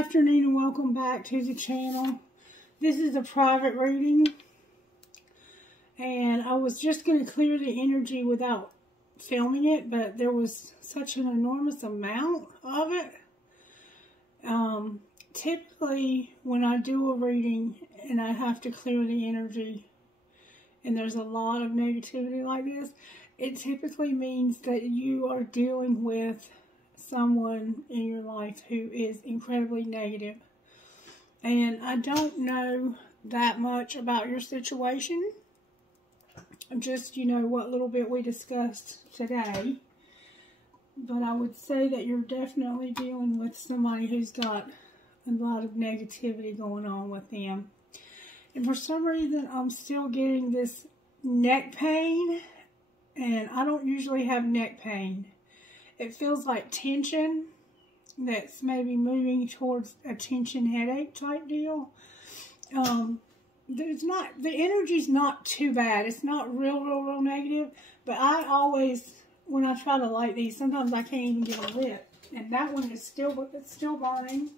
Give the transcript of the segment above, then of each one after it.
afternoon and welcome back to the channel. This is a private reading, and I was just going to clear the energy without filming it, but there was such an enormous amount of it. Typically when I do a reading and I have to clear the energy and there's a lot of negativity like this, it typically means that you are dealing with someone in your life who is incredibly negative. And I don't know that much about your situation. Just, you know, what little bit we discussed today. But I would say that you're definitely dealing with somebody who's got a lot of negativity going on with them. And for some reason, I'm still getting this neck pain. And I don't usually have neck pain. It feels like tension that's maybe moving towards a tension headache type deal. The energy's not too bad. It's not real negative. But I always, when I try to light these, sometimes I can't even get them lit. And that one is still burning.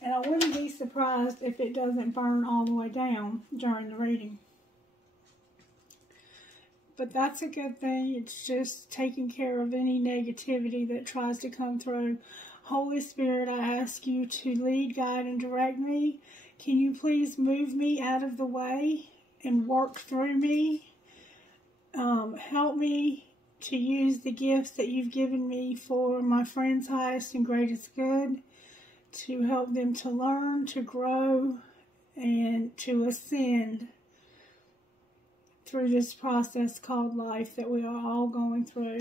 And I wouldn't be surprised if it doesn't burn all the way down during the reading. But that's a good thing. It's just taking care of any negativity that tries to come through. Holy Spirit, I ask you to lead, guide, and direct me. Can you please move me out of the way and work through me? Help me to use the gifts that you've given me for my friend's highest and greatest good, to help them to learn, to grow, and to ascend through this process called life that we are all going through.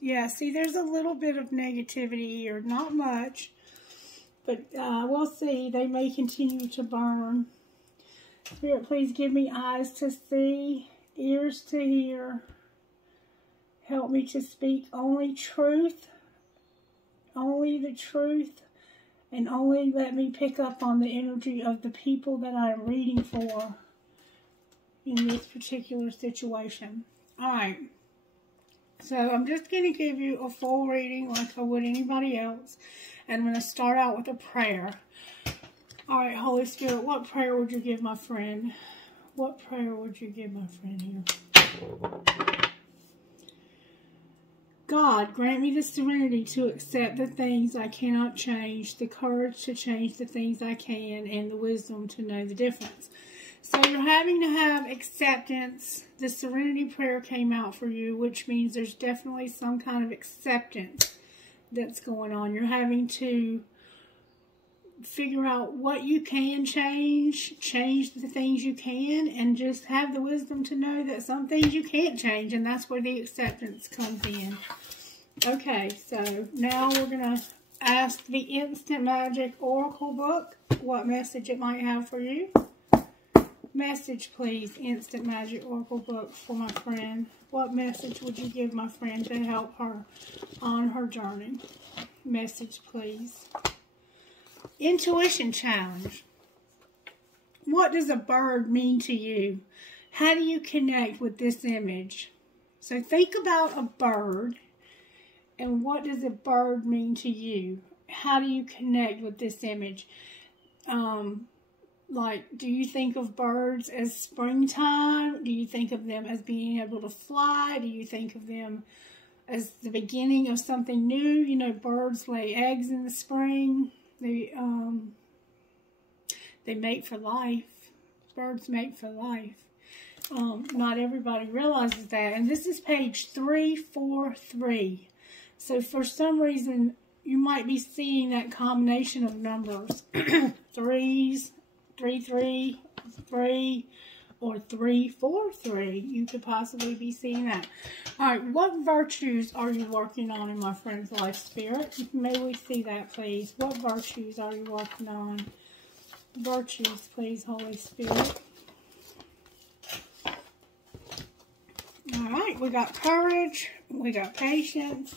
Yeah, see, there's a little bit of negativity here, not much, but we'll see. They may continue to burn. Spirit, please give me eyes to see, ears to hear. Help me to speak only truth, only the truth, and only let me pick up on the energy of the people that I'm reading for in this particular situation. Alright, so I'm just going to give you a full reading like I would anybody else. And I'm going to start out with a prayer. Alright, Holy Spirit, what prayer would you give my friend? What prayer would you give my friend here? God, grant me the serenity to accept the things I cannot change, the courage to change the things I can, and the wisdom to know the difference. So you're having to have acceptance. The serenity prayer came out for you, which means there's definitely some kind of acceptance that's going on. You're having to figure out what you can change the things you can, and just have the wisdom to know that some things you can't change, and that's where the acceptance comes in. Okay, so now we're going to ask the Instant Magic Oracle book what message it might have for you. Message, please, Instant Magic Oracle book for my friend. What message would you give my friend to help her on her journey? Message, please. Intuition challenge. What does a bird mean to you? How do you connect with this image? So think about a bird, and what does a bird mean to you? How do you connect with this image? Like, do you think of birds as springtime? Do you think of them as being able to fly? Do you think of them as the beginning of something new? You know, birds lay eggs in the spring. They mate for life. Birds mate for life. Not everybody realizes that. And this is page 343. So for some reason, you might be seeing that combination of numbers. Threes, 333, or 343. You could possibly be seeing that. Alright, what virtues are you working on in my friend's life, Spirit? May we see that, please? What virtues are you working on? Virtues, please, Holy Spirit. Alright, we got courage, we got patience,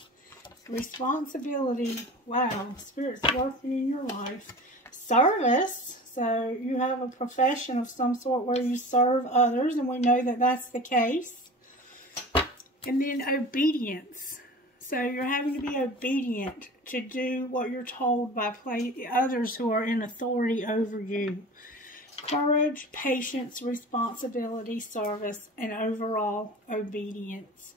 responsibility. Wow, Spirit's working in your life. Service. So you have a profession of some sort where you serve others, and we know that that's the case. And then obedience. So you're having to be obedient to do what you're told by others who are in authority over you. Courage, patience, responsibility, service, and overall obedience.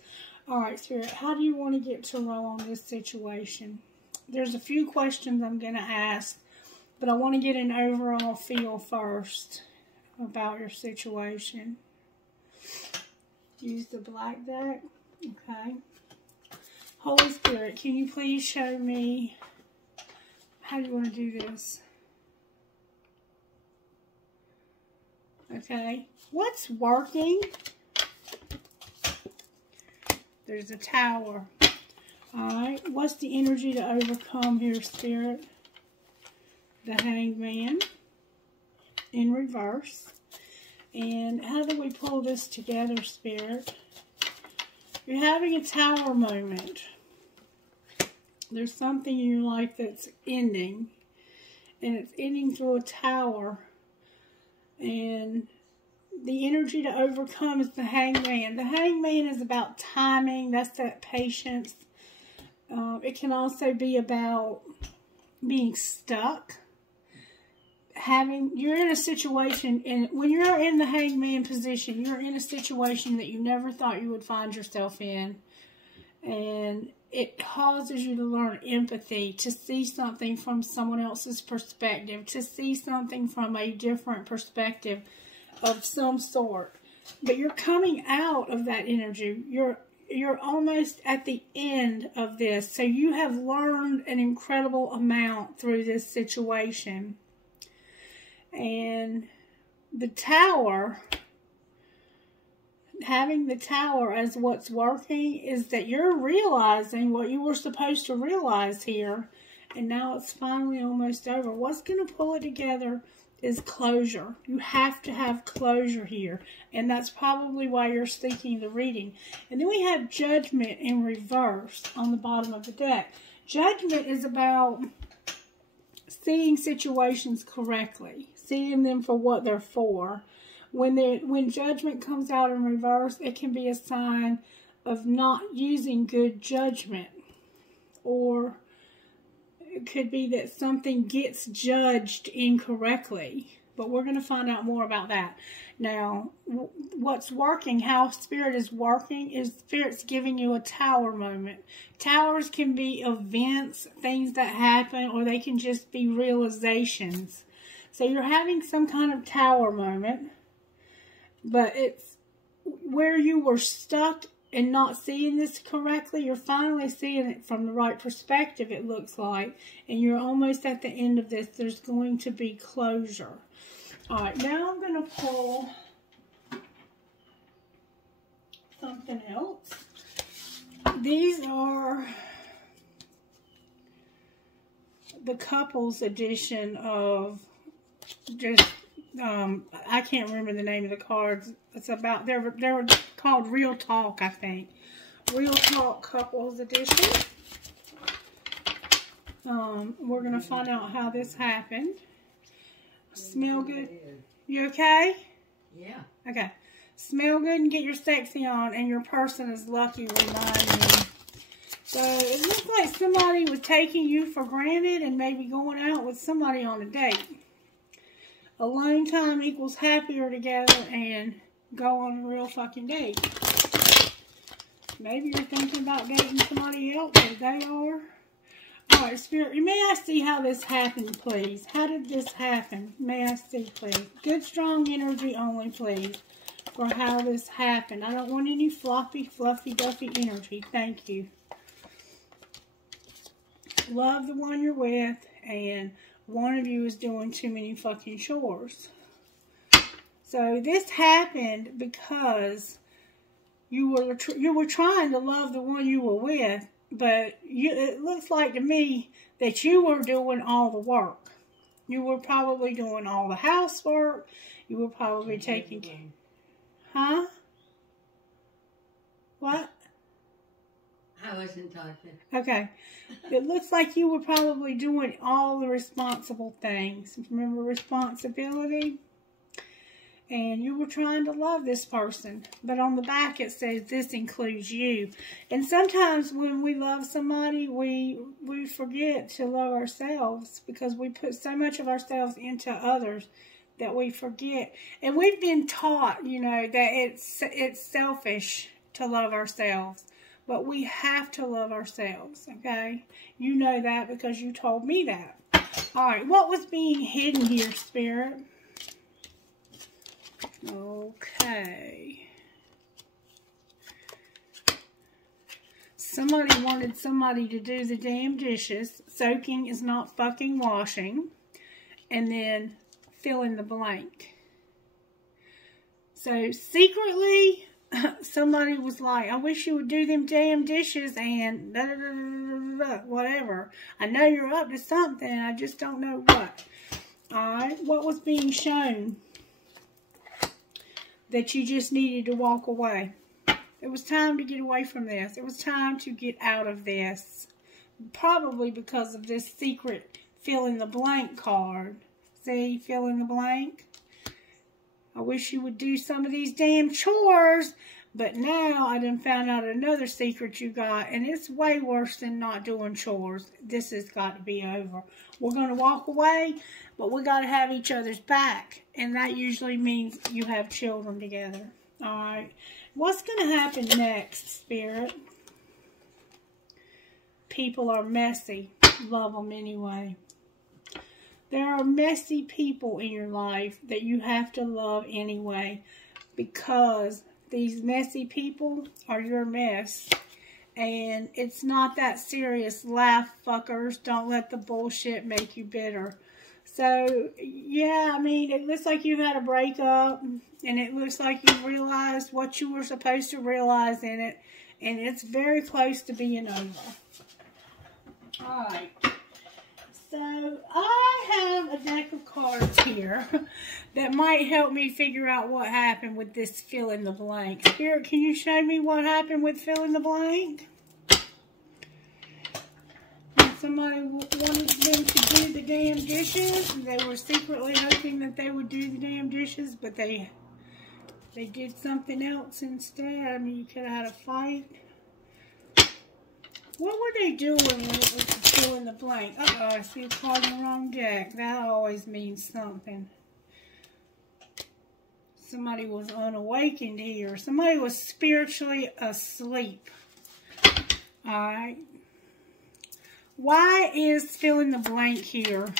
All right, Spirit, how do you want to get to roll on this situation? There's a few questions I'm going to ask, but I want to get an overall feel first about your situation. Use the black deck. Okay. Holy Spirit, can you please show me how you want to do this? Okay. What's working? There's a tower. Alright. What's the energy to overcome here, Spirit? The Hanged Man in reverse. And how do we pull this together, Spirit? You're having a tower moment. There's something in your life that's ending. And it's ending through a tower. And the energy to overcome is the Hanged Man. The Hanged Man is about timing. That's that patience. It can also be about being stuck. You're in a situation, and when you're in the Hanged Man position, you're in a situation that you never thought you would find yourself in. And it causes you to learn empathy, to see something from someone else's perspective, to see something from a different perspective of some sort. But you're coming out of that energy. You're almost at the end of this. So you have learned an incredible amount through this situation. And the tower, having the tower as what's working, is that you're realizing what you were supposed to realize here. And now it's finally almost over. What's going to pull it together is closure. You have to have closure here. And that's probably why you're seeking the reading. And then we have Judgment in reverse on the bottom of the deck. Judgment is about seeing situations correctly. Seeing them for what they're for. When Judgment comes out in reverse, it can be a sign of not using good judgment. Or it could be that something gets judged incorrectly. But we're going to find out more about that. Now, what's working, how Spirit is working, is Spirit's giving you a tower moment. Towers can be events, things that happen, or they can just be realizations. So you're having some kind of tower moment. But it's where you were stuck and not seeing this correctly. You're finally seeing it from the right perspective, it looks like. And you're almost at the end of this. There's going to be closure. Alright, now I'm going to pull something else. These are the couples edition of just... I can't remember the name of the cards. It's about, they were called Real Talk, I think. Real Talk Couples Edition. We're going to find out how this happened. Smell good? You okay? Yeah. Okay. Smell good and get your sexy on, and your person is lucky, remind me. So, it looks like somebody was taking you for granted and maybe going out with somebody on a date. Alone time equals happier together and go on a real fucking date. Maybe you're thinking about dating somebody else or they are. Alright, Spirit, may I see how this happened, please? How did this happen? May I see, please? Good, strong energy only, please, for how this happened. I don't want any floppy, fluffy, duffy energy. Thank you. Love the one you're with, and one of you is doing too many fucking chores. So this happened because you were trying to love the one you were with, but it looks like to me that you were doing all the work. You were probably doing all the housework. You were probably taking care. Huh? What? I wasn't talking. Okay. It looks like you were probably doing all the responsible things. Remember responsibility? and you were trying to love this person, but on the back it says this includes you. And sometimes when we love somebody, we forget to love ourselves because we put so much of ourselves into others that we forget. And we've been taught, you know, that it's selfish to love ourselves, but we have to love ourselves, okay? You know that because you told me that. All right, what was being hidden here, Spirit? Okay. Somebody wanted somebody to do the damn dishes. Soaking is not fucking washing. And then fill in the blank. So secretly, somebody was like, I wish you would do them damn dishes and da, da, da, da, da, whatever. I know you're up to something. I just don't know what. Alright, what was being shown? That you just needed to walk away. It was time to get away from this. It was time to get out of this. Probably because of this secret fill in the blank card. See, fill in the blank. I wish you would do some of these damn chores. But now I done found out another secret you got. And it's way worse than not doing chores. This has got to be over. We're going to walk away. But we got to have each other's back. And that usually means you have children together. Alright. What's going to happen next, Spirit? People are messy. Love them anyway. There are messy people in your life that you have to love anyway. Because these messy people are your mess. And it's not that serious. Laugh, fuckers. Don't let the bullshit make you bitter. So, yeah, I mean, it looks like you had a breakup, and it looks like you realized what you were supposed to realize in it, and it's very close to being over. Alright, so I have a deck of cards here that might help me figure out what happened with this fill in the blank. Spirit, can you show me what happened with fill in the blank? Somebody wanted them to do the damn dishes. They were secretly hoping that they would do the damn dishes, but they did something else instead. I mean, you could have had a fight. What were they doing when it was fill in the blank? Uh-oh, I see a card in the wrong deck. That always means something. Somebody was unawakened here. Somebody was spiritually asleep. Alright. Why is fill in the blank here?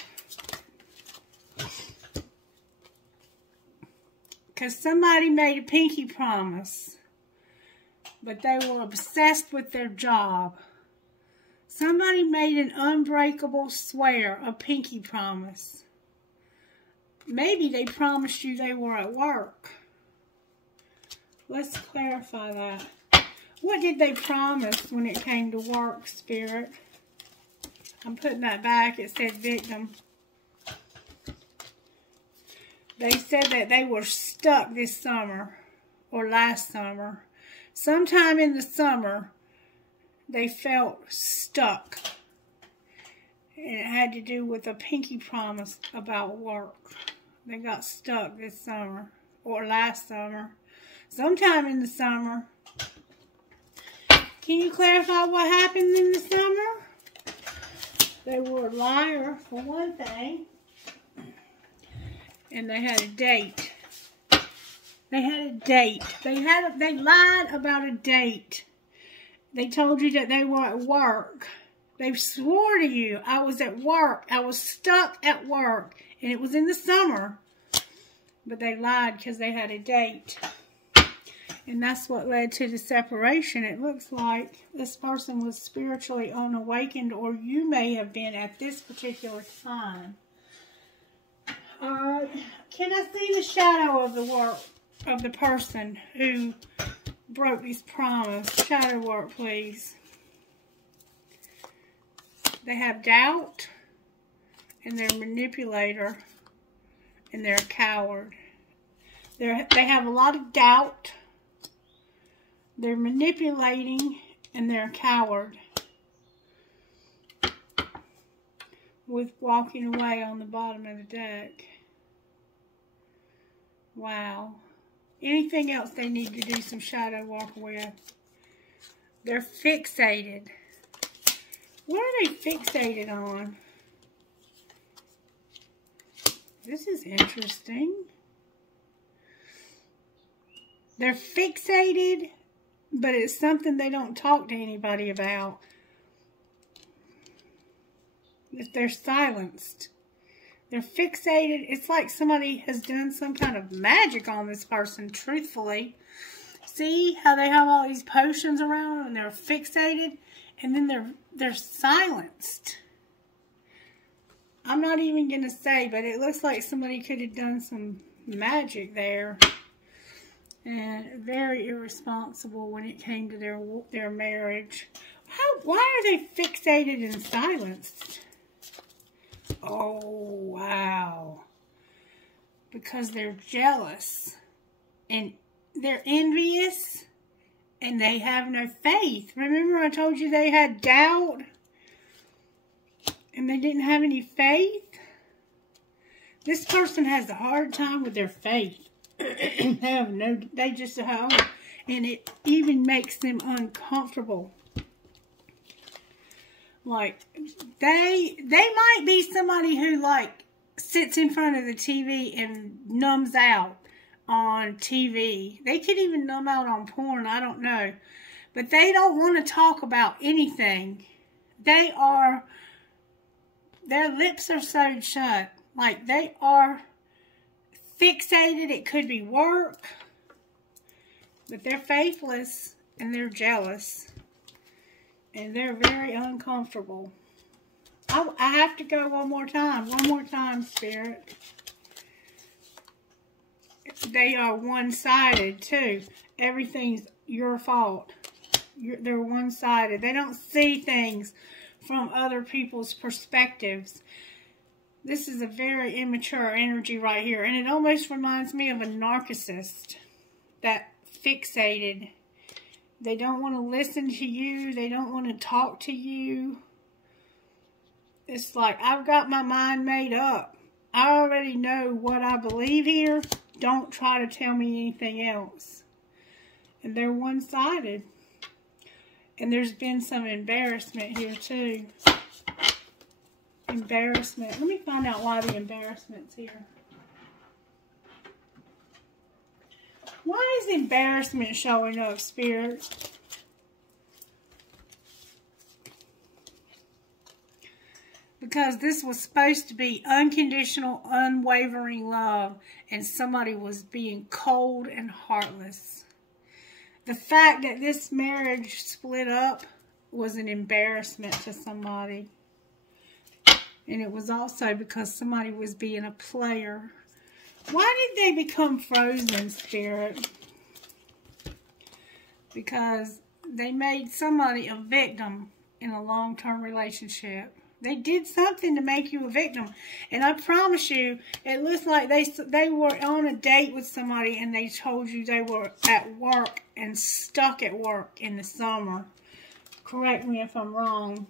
Because somebody made a pinky promise, but they were obsessed with their job. Somebody made an unbreakable swear, a pinky promise. Maybe they promised you they were at work. Let's clarify that. What did they promise when it came to work, Spirit? I'm putting that back. It said victim. They said that they were stuck this summer or last summer. Sometime in the summer, they felt stuck. And it had to do with a pinky promise about work. They got stuck this summer or last summer. Sometime in the summer. Can you clarify what happened in the summer? They were a liar, for one thing. And they had a date. They had a date. They lied about a date. They told you that they were at work. They swore to you, I was at work. I was stuck at work. And it was in the summer. But they lied because they had a date. And that's what led to the separation. It looks like this person was spiritually unawakened, or you may have been at this particular time. Can I see the shadow of the work of the person who broke this promise? Shadow work, please. They have doubt, and they're a manipulator, and they're a coward. They have a lot of doubt. They're manipulating, and they're a coward. With walking away on the bottom of the deck. Wow. Anything else they need to do some shadow work with? They're fixated. What are they fixated on? This is interesting. They're fixated, but it's something they don't talk to anybody about. If they're silenced. They're fixated. It's like somebody has done some kind of magic on this person, truthfully. See how they have all these potions around them and they're fixated, and then they're silenced. I'm not even going to say, but it looks like somebody could have done some magic there. And very irresponsible when it came to their marriage. Why are they fixated and silenced? Oh, wow. Because they're jealous. And they're envious. And they have no faith. Remember I told you they had doubt? And they didn't have any faith? This person has a hard time with their faith. They just have, and it even makes them uncomfortable. Like, they might be somebody who, like, sits in front of the TV and numbs out on TV. They could even numb out on porn, I don't know. But they don't want to talk about anything. Their lips are sewed shut. Like, they are fixated. It could be work. But they're faithless and they're jealous. And they're very uncomfortable. I have to go one more time. One more time, Spirit. They are one-sided, too. Everything's your fault. They're one-sided. They don't see things from other people's perspectives. This is a very immature energy right here. And it almost reminds me of a narcissist. That fixated. They don't want to listen to you. They don't want to talk to you. It's like, I've got my mind made up. I already know what I believe here. Don't try to tell me anything else. And they're one-sided. And there's been some embarrassment here too. Embarrassment. Let me find out why the embarrassment's here. Why is embarrassment showing up, Spirit? Because this was supposed to be unconditional, unwavering love, and somebody was being cold and heartless. The fact that this marriage split up was an embarrassment to somebody. And it was also because somebody was being a player. Why did they become frozen, Spirit? Because they made somebody a victim in a long-term relationship. They did something to make you a victim. And I promise you, it looks like they were on a date with somebody and they told you they were at work and stuck at work in the summer. Correct me if I'm wrong.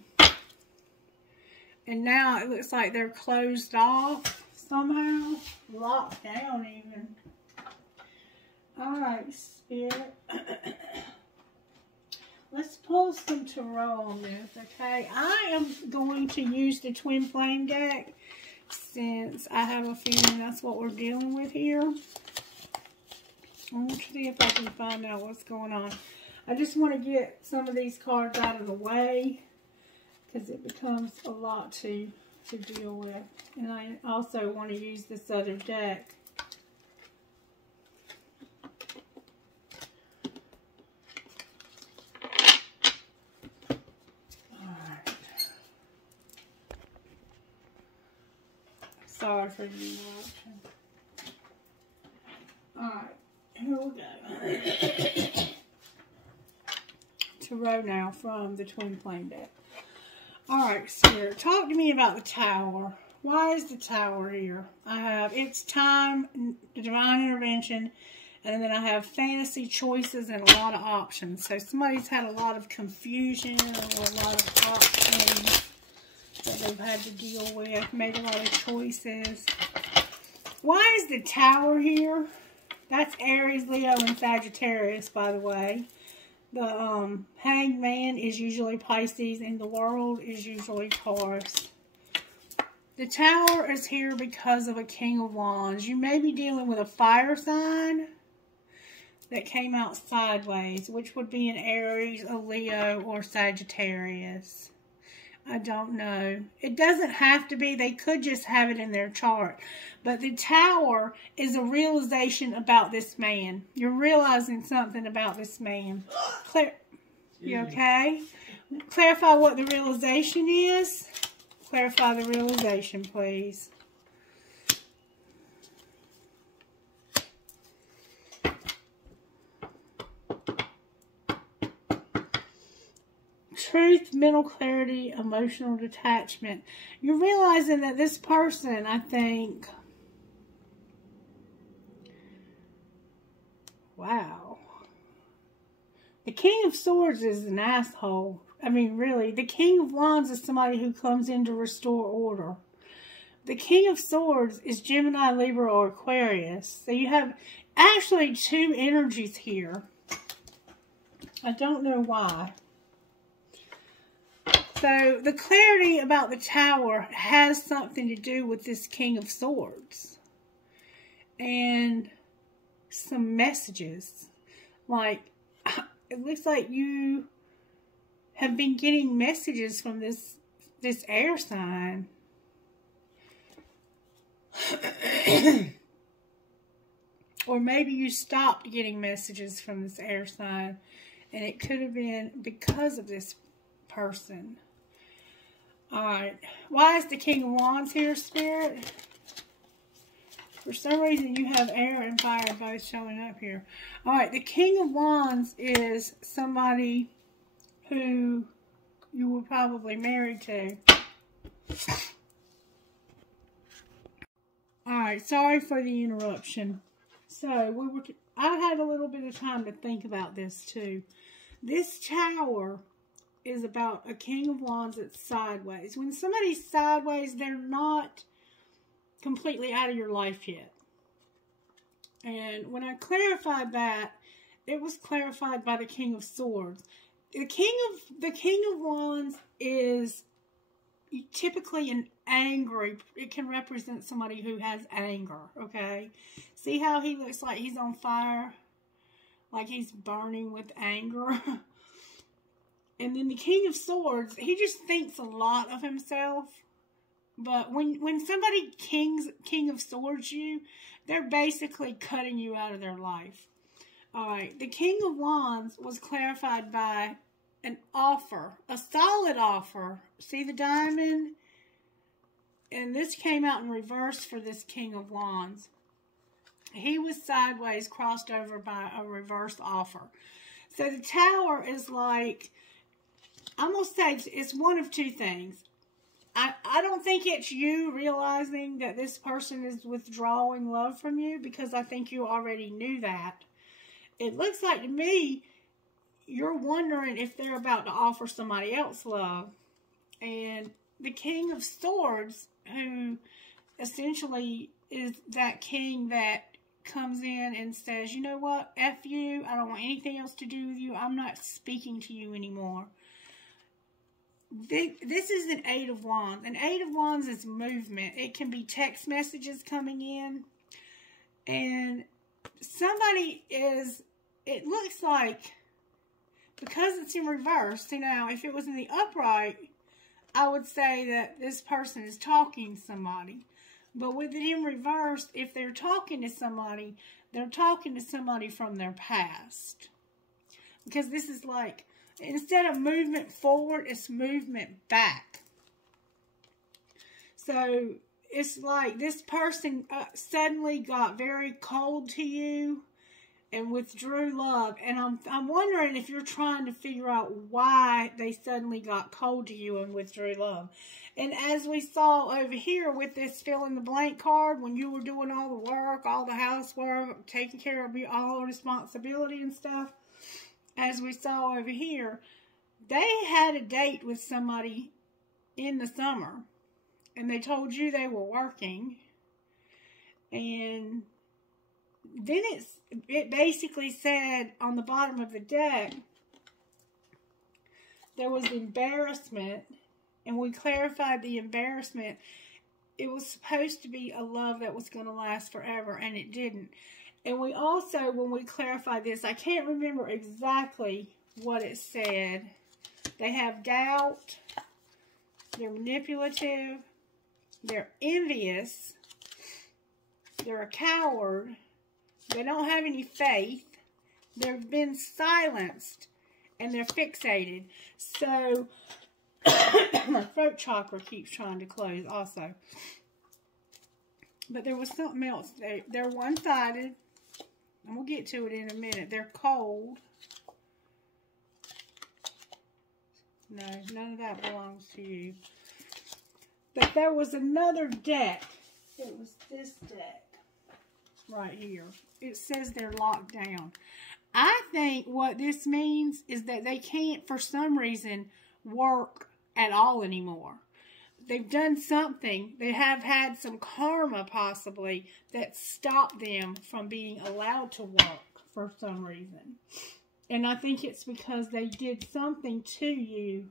And now it looks like they're closed off somehow. Locked down even. Alright, Spirit. Let's pull some tarot on this, okay? I am going to use the Twin Flame deck since I have a feeling that's what we're dealing with here. I want to see if I can find out what's going on. I just want to get some of these cards out of the way because it becomes a lot to deal with. And I also want to use this other deck. Sorry for the interruption. Alright, here we go. Tarot now from the Twin Flame deck. Alright, Spirit, talk to me about the Tower. Why is the Tower here? I have It's Time, Divine Intervention, and then I have Fantasy Choices and a lot of options. So somebody's had a lot of confusion or a lot of options that they've had to deal with, made a lot of choices. Why is the Tower here? That's Aries, Leo, and Sagittarius, by the way. The Hanged Man is usually Pisces, and the World is usually Taurus. The Tower is here because of a King of Wands. You may be dealing with a fire sign that came out sideways, which would be an Aries, a Leo, or Sagittarius. I don't know. It doesn't have to be. They could just have it in their chart. But the Tower is a realization about this man. You're realizing something about this man. You okay? Clarify what the realization is. Clarify the realization, please. Truth, mental clarity, emotional detachment. You're realizing that this person, I think, wow. The King of Swords is an asshole. I mean, really. The King of Wands is somebody who comes in to restore order. The King of Swords is Gemini, Libra, or Aquarius. So you have actually two energies here. I don't know why. So, the clarity about the Tower has something to do with this King of Swords. And some messages. Like, it looks like you have been getting messages from this air sign. Or maybe you stopped getting messages from this air sign. And it could have been because of this person. Alright, why is the King of Wands here, Spirit? For some reason you have air and fire both showing up here. Alright, the King of Wands is somebody who you were probably married to. Alright, sorry for the interruption. So, I had a little bit of time to think about this too. This Tower is about a King of Wands that's sideways. When somebody's sideways, they're not completely out of your life yet. And when I clarified that, it was clarified by the King of Swords. The King of Wands is typically an angry. It can represent somebody who has anger, okay? See how he looks like he's on fire? Like he's burning with anger. And then the King of Swords, he just thinks a lot of himself. But when somebody King of Swords you, they're basically cutting you out of their life. Alright, the King of Wands was clarified by an offer. A solid offer. See the diamond? And this came out in reverse for this King of Wands. He was sideways, crossed over by a reverse offer. So the Tower is like, I'm going to say it's one of two things. I don't think it's you realizing that this person is withdrawing love from you, because I think you already knew that. It looks like to me you're wondering if they're about to offer somebody else love. And the King of Swords, who essentially is that king that comes in and says, you know what, F you, I don't want anything else to do with you, I'm not speaking to you anymore. This is an Eight of Wands. An Eight of Wands is movement. It can be text messages coming in. And somebody is, it looks like, because it's in reverse, see now, if it was in the upright, I would say that this person is talking to somebody. But with it in reverse, if they're talking to somebody, they're talking to somebody from their past. Because this is like, instead of movement forward, it's movement back. So, it's like this person suddenly got very cold to you and withdrew love. And I'm wondering if you're trying to figure out why they suddenly got cold to you and withdrew love. And as we saw over here with this fill in the blank card, when you were doing all the work, all the housework, taking care of all the responsibility and stuff, as we saw over here, they had a date with somebody in the summer. And they told you they were working. And then it basically said on the bottom of the deck, there was embarrassment, and we clarified the embarrassment. It was supposed to be a love that was going to last forever, and it didn't. And we also, when we clarified this, I can't remember exactly what it said. They have doubt, they're manipulative, they're envious, they're a coward, they don't have any faith, they've been silenced, and they're fixated. So, my throat chakra keeps trying to close also. But there was something else. They're one-sided. And we'll get to it in a minute. They're cold. No, none of that belongs to you. But there was another deck. It was this deck right here. It says they're locked down. I think what this means is that they can't, for some reason, work at all anymore. They've done something. They have had some karma, possibly, that stopped them from being allowed to work for some reason. And I think it's because they did something to you.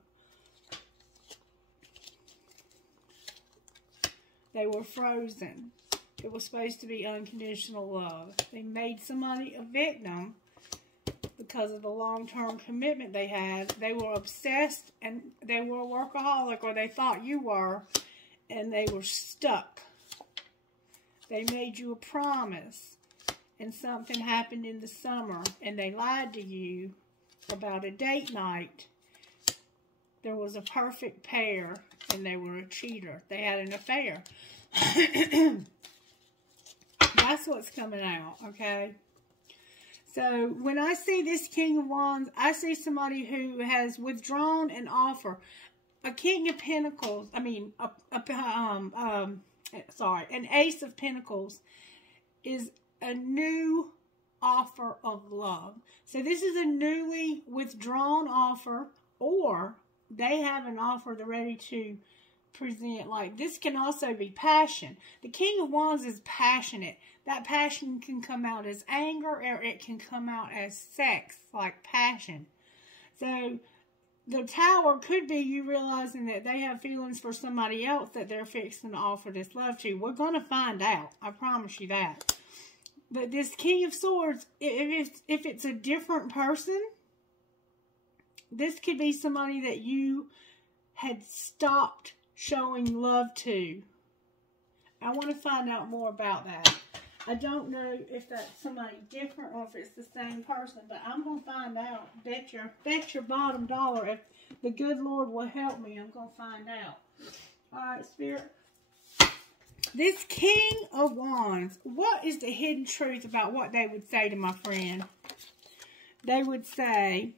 They were frozen. It was supposed to be unconditional love. They made somebody a victim because of the long-term commitment they had. They were obsessed, and they were a workaholic, or they thought you were, and they were stuck. They made you a promise, and something happened in the summer, and they lied to you about a date night. There was a perfect pair, and they were a cheater. They had an affair. That's what's coming out, okay? So, when I see this King of Wands, I see somebody who has withdrawn an offer. A King of Pentacles, an Ace of Pentacles is a new offer of love. So, this is a newly withdrawn offer, or they have an offer they're ready to present. Like, this can also be passion. The King of Wands is passionate. That passion can come out as anger, or it can come out as sex, like passion. So, the Tower could be you realizing that they have feelings for somebody else that they're fixing to offer this love to. We're going to find out. I promise you that. But this King of Swords, if it's a different person, this could be somebody that you had stopped showing love to. I want to find out more about that. I don't know if that's somebody different or if it's the same person, but I'm going to find out. Bet your bottom dollar, if the good Lord will help me, I'm going to find out. Alright, Spirit. This King of Wands, what is the hidden truth about what they would say to my friend? They would say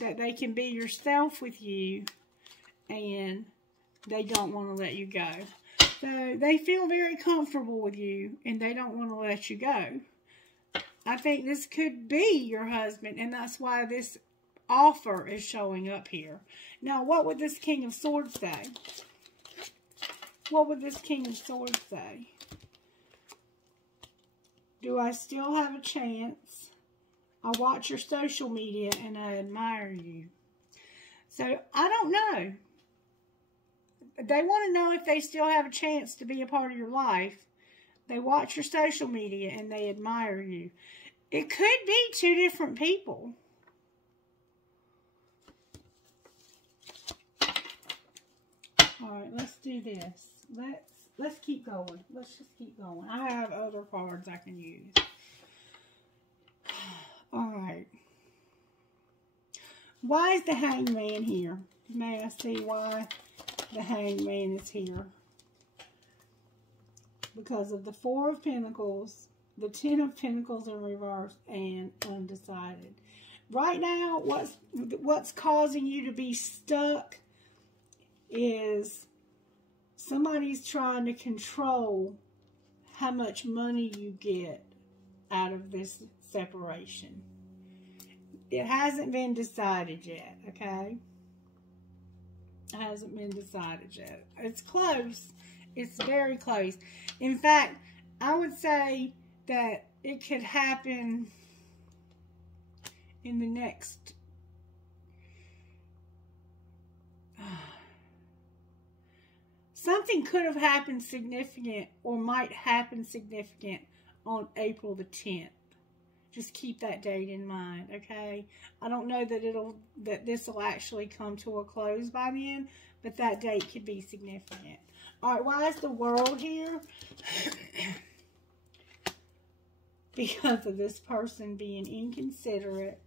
that they can be yourself with you, and they don't want to let you go. So, they feel very comfortable with you, and they don't want to let you go. I think this could be your husband, and that's why this offer is showing up here. Now, what would this King of Swords say? What would this King of Swords say? Do I still have a chance? I watch your social media, and I admire you. So, I don't know. They want to know if they still have a chance to be a part of your life. They watch your social media and they admire you. It could be two different people. Alright, let's do this. Let's keep going. Let's just keep going. I have other cards I can use. Alright. Why is the Hangman here? May I see why the Hangman is here? Because of the Four of Pentacles, the Ten of Pentacles in reverse, and undecided. Right now, what's causing you to be stuck is somebody's trying to control how much money you get out of this separation. It hasn't been decided yet, okay? It hasn't been decided yet. It's close. It's very close. In fact, I would say that it could happen in the next something could have happened significant or might happen significant on April the 10th. Just keep that date in mind, okay? I don't know that this will actually come to a close by then, but that date could be significant. All right, why is the World here? Because of this person being inconsiderate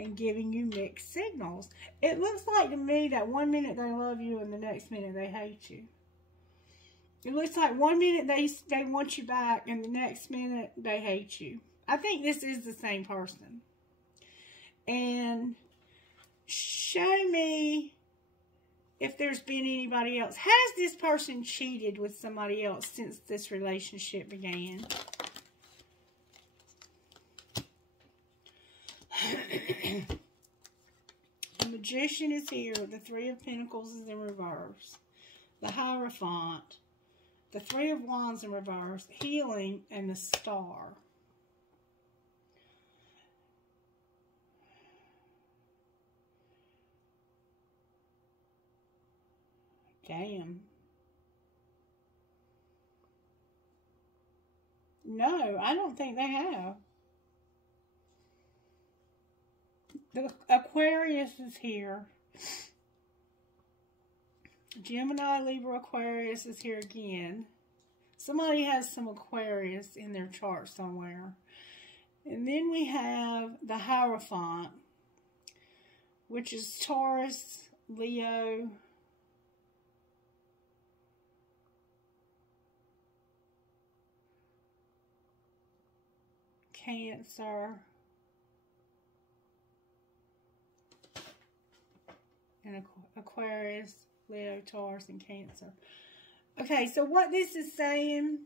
and giving you mixed signals. It looks like to me that one minute they love you and the next minute they hate you. It looks like one minute they want you back and the next minute they hate you. I think this is the same person. And show me if there's been anybody else. Has this person cheated with somebody else since this relationship began? The Magician is here. The Three of Pentacles is in reverse. The Hierophant. The Three of Wands in reverse. Healing and the Star. Damn. No, I don't think they have. The Aquarius is here. Gemini, Libra, Aquarius is here again. Somebody has some Aquarius in their chart somewhere. And then we have the Hierophant, which is Taurus, Leo, Cancer, and Aquarius, Leo, Taurus, and Cancer. Okay, so what this is saying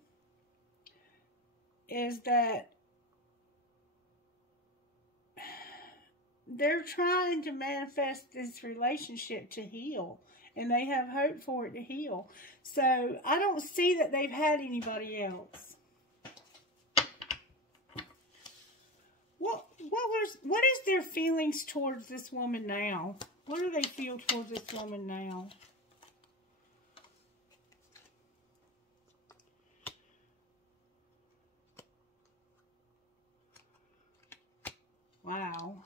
is that they're trying to manifest this relationship to heal, and they have hope for it to heal. So I don't see that they've had anybody else. What is their feelings towards this woman now? What do they feel towards this woman now? Wow.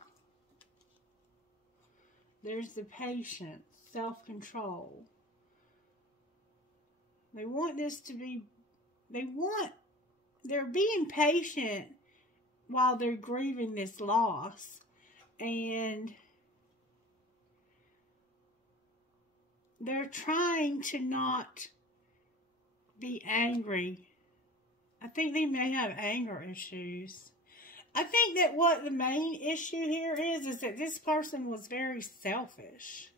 There's the patience, self-control. They want this to be, they're being patient while they're grieving this loss. And they're trying to not be angry. I think they may have anger issues. I think that what the main issue here is that this person was very selfish.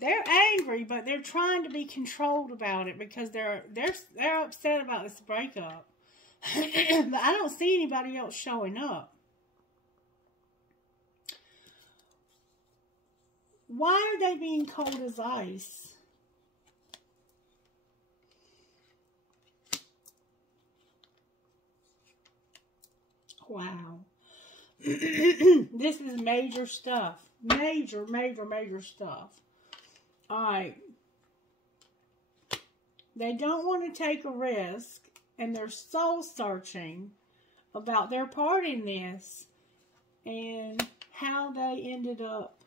They're angry, but they're trying to be controlled about it because they're upset about this breakup. But I don't see anybody else showing up. Why are they being cold as ice? Wow. This is major stuff. Major, major, major stuff. Alright. They don't want to take a risk, and they're soul searching about their part in this and how they ended up.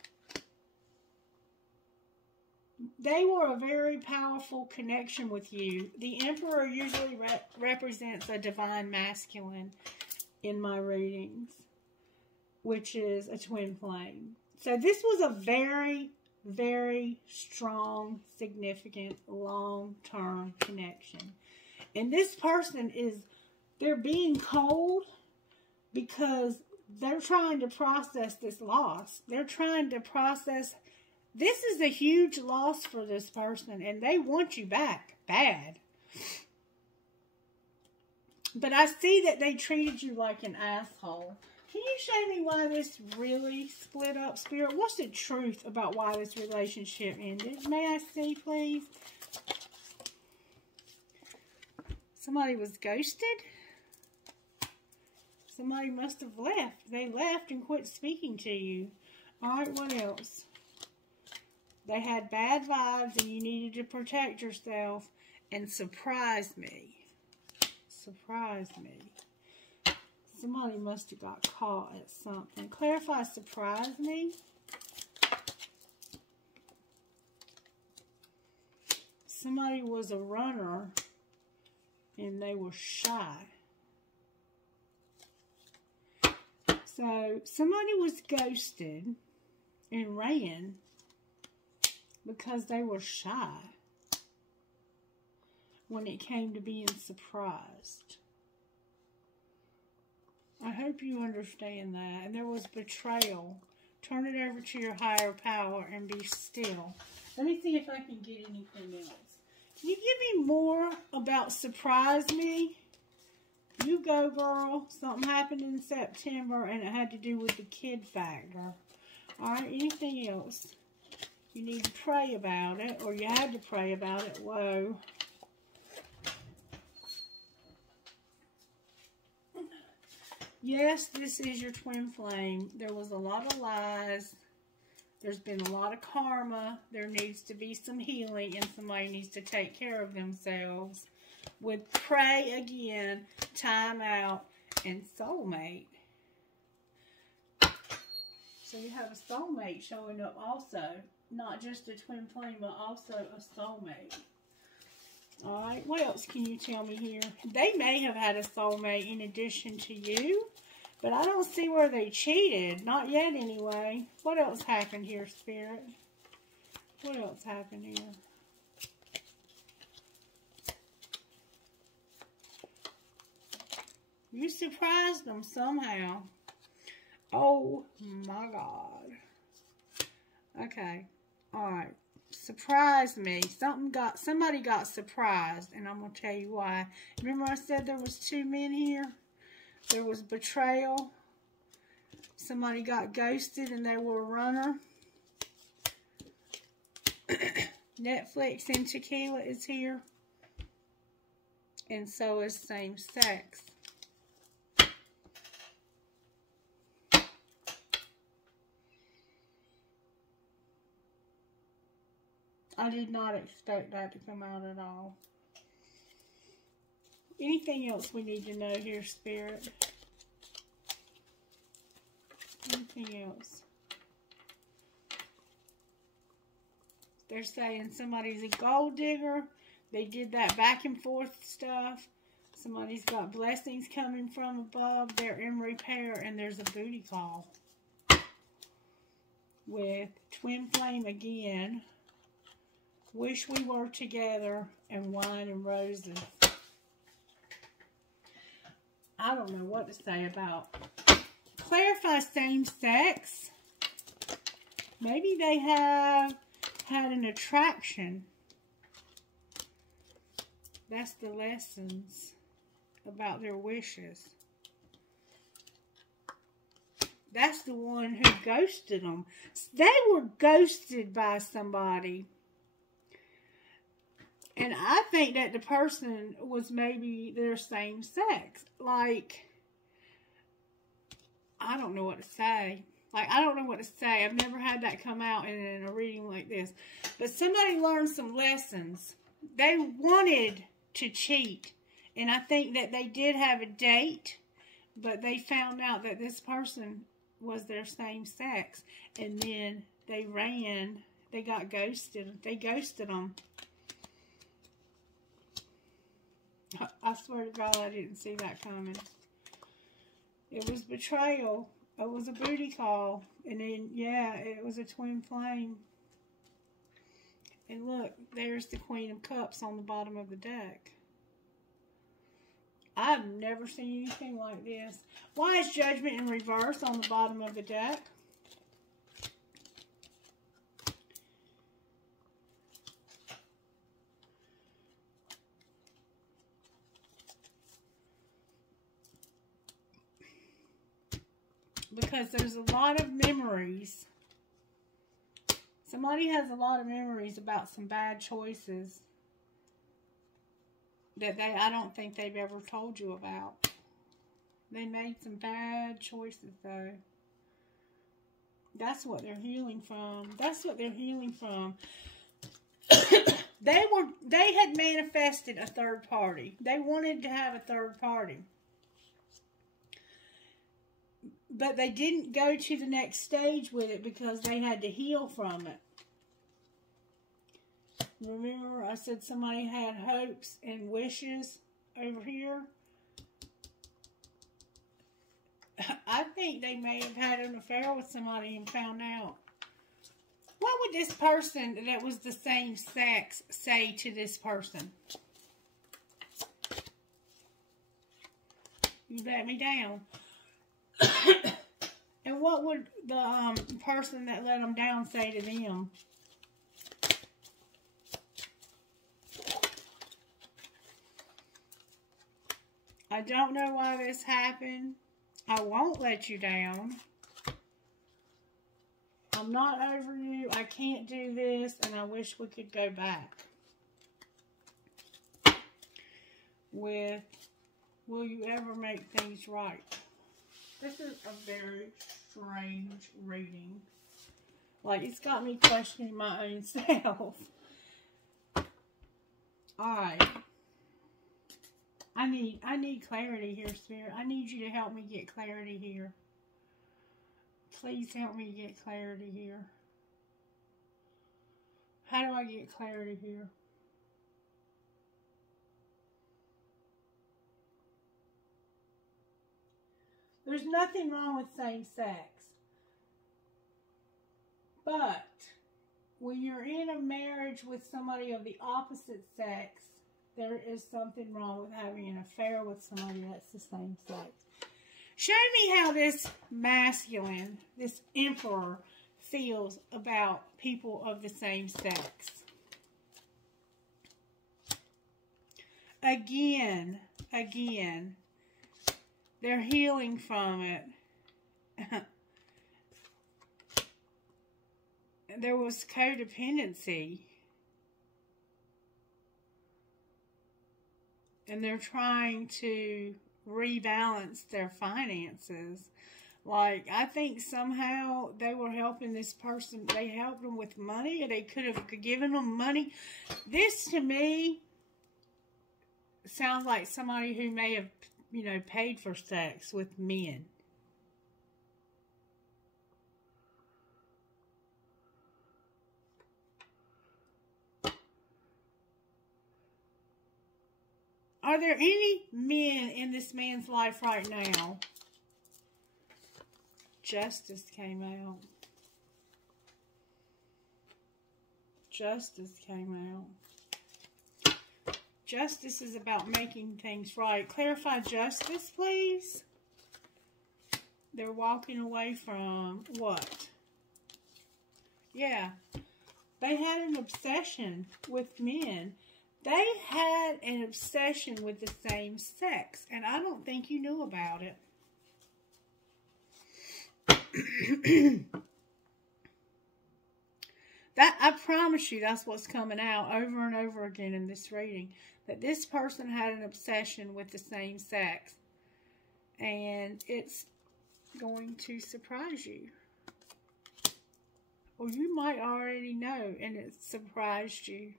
They were a very powerful connection with you. The Emperor usually represents a divine masculine in my readings, which is a twin flame. So this was a very, very strong, significant, long-term connection. And this person they're being cold because they're trying to process this loss. They're trying to process. This is a huge loss for this person, and they want you back bad. But I see that they treated you like an asshole. Can you show me why this really split up, Spirit? What's the truth about why this relationship ended? May I see, please? Somebody was ghosted? Somebody must have left. They left and quit speaking to you. Alright, what else? They had bad vibes and you needed to protect yourself and surprise me. Surprise me. Somebody must have got caught at something. Clarify, surprise me. Somebody was a runner and they were shy. So, somebody was ghosted and ran because they were shy when it came to being surprised. I hope you understand that. And there was betrayal. Turn it over to your higher power and be still. Let me see if I can get anything else. Can you give me more about surprise me? You go, girl. Something happened in September and it had to do with the kid factor. Alright, anything else? You need to pray about it, or you had to pray about it. Whoa. Yes, this is your twin flame. There was a lot of lies. There's been a lot of karma. There needs to be some healing, and somebody needs to take care of themselves. With pray again, time out, and soulmate. So you have a soulmate showing up also. Not just a twin flame, but also a soulmate. Alright, what else can you tell me here? They may have had a soulmate in addition to you, but I don't see where they cheated. Not yet, anyway. What else happened here, Spirit? What else happened here? You surprised them somehow. Oh, my God. Okay. Alright. Surprise me. Somebody got surprised, and I'm going to tell you why. Remember I said there was two men here? There was betrayal. Somebody got ghosted and they were a runner. Netflix and tequila is here. And so is same sex. I did not expect that to come out at all. Anything else we need to know here, Spirit? Anything else? They're saying somebody's a gold digger. They did that back and forth stuff. Somebody's got blessings coming from above. They're in repair, and there's a booty call. With twin flame again. Wish we were together, and wine and roses. I don't know what to say about. Clarify same sex. Maybe they have had an attraction. That's the lessons about their wishes. That's the one who ghosted them. They were ghosted by somebody. And I think that the person was maybe their same sex. Like, I don't know what to say. Like, I don't know what to say. I've never had that come out in a reading like this. But somebody learned some lessons. They wanted to cheat. And I think that they did have a date. But they found out that this person was their same sex. And then they ran. They got ghosted. They ghosted them. I swear to God, I didn't see that coming. It was betrayal. It was a booty call. And then, yeah, it was a twin flame. And look, there's the Queen of Cups on the bottom of the deck. I've never seen anything like this. Why is Judgment in reverse on the bottom of the deck? Because there's a lot of memories. Somebody has a lot of memories about some bad choices that I don't think they've ever told you about. They made some bad choices, though. That's what they're healing from. That's what they're healing from. They had manifested a third party. They wanted to have a third party. But they didn't go to the next stage with it because they had to heal from it. Remember, I said somebody had hopes and wishes over here? I think they may have had an affair with somebody and found out. What would this person that was the same sex say to this person? You let me down. And what would the person that let them down say to them? I don't know why this happened. I won't let you down. I'm not over you. I can't do this, and I wish we could go back. With, will you ever make things right? This is a very strange reading. Like, it's got me questioning my own self. Alright. I need clarity here, Spirit. I need you to help me get clarity here. Please help me get clarity here. How do I get clarity here? There's nothing wrong with same sex. But when you're in a marriage with somebody of the opposite sex, there is something wrong with having an affair with somebody that's the same sex. Show me how this masculine, this emperor, feels about people of the same sex. Again, they're healing from it. There was codependency. And they're trying to rebalance their finances. Like, I think somehow they were helping this person. They helped them with money, or they could have given them money. This, to me, sounds like somebody who may have, you know, paid for sex with men. Are there any men in this man's life right now? Justice came out. Justice came out. Justice is about making things right. Clarify justice, please. They're walking away from what? Yeah. They had an obsession with men. They had an obsession with the same sex, and I don't think you knew about it. That, I promise you, that's what's coming out over and over again in this reading. That this person had an obsession with the same sex, and it's going to surprise you. Or you might already know, and it surprised you.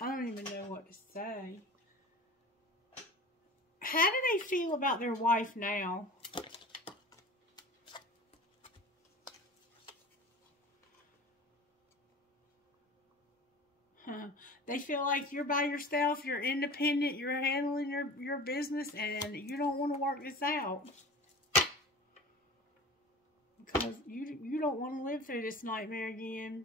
I don't even know what to say. How do they feel about their wife now? They feel like you're by yourself, you're independent, you're handling your business, and you don't want to work this out. Because you don't want to live through this nightmare again.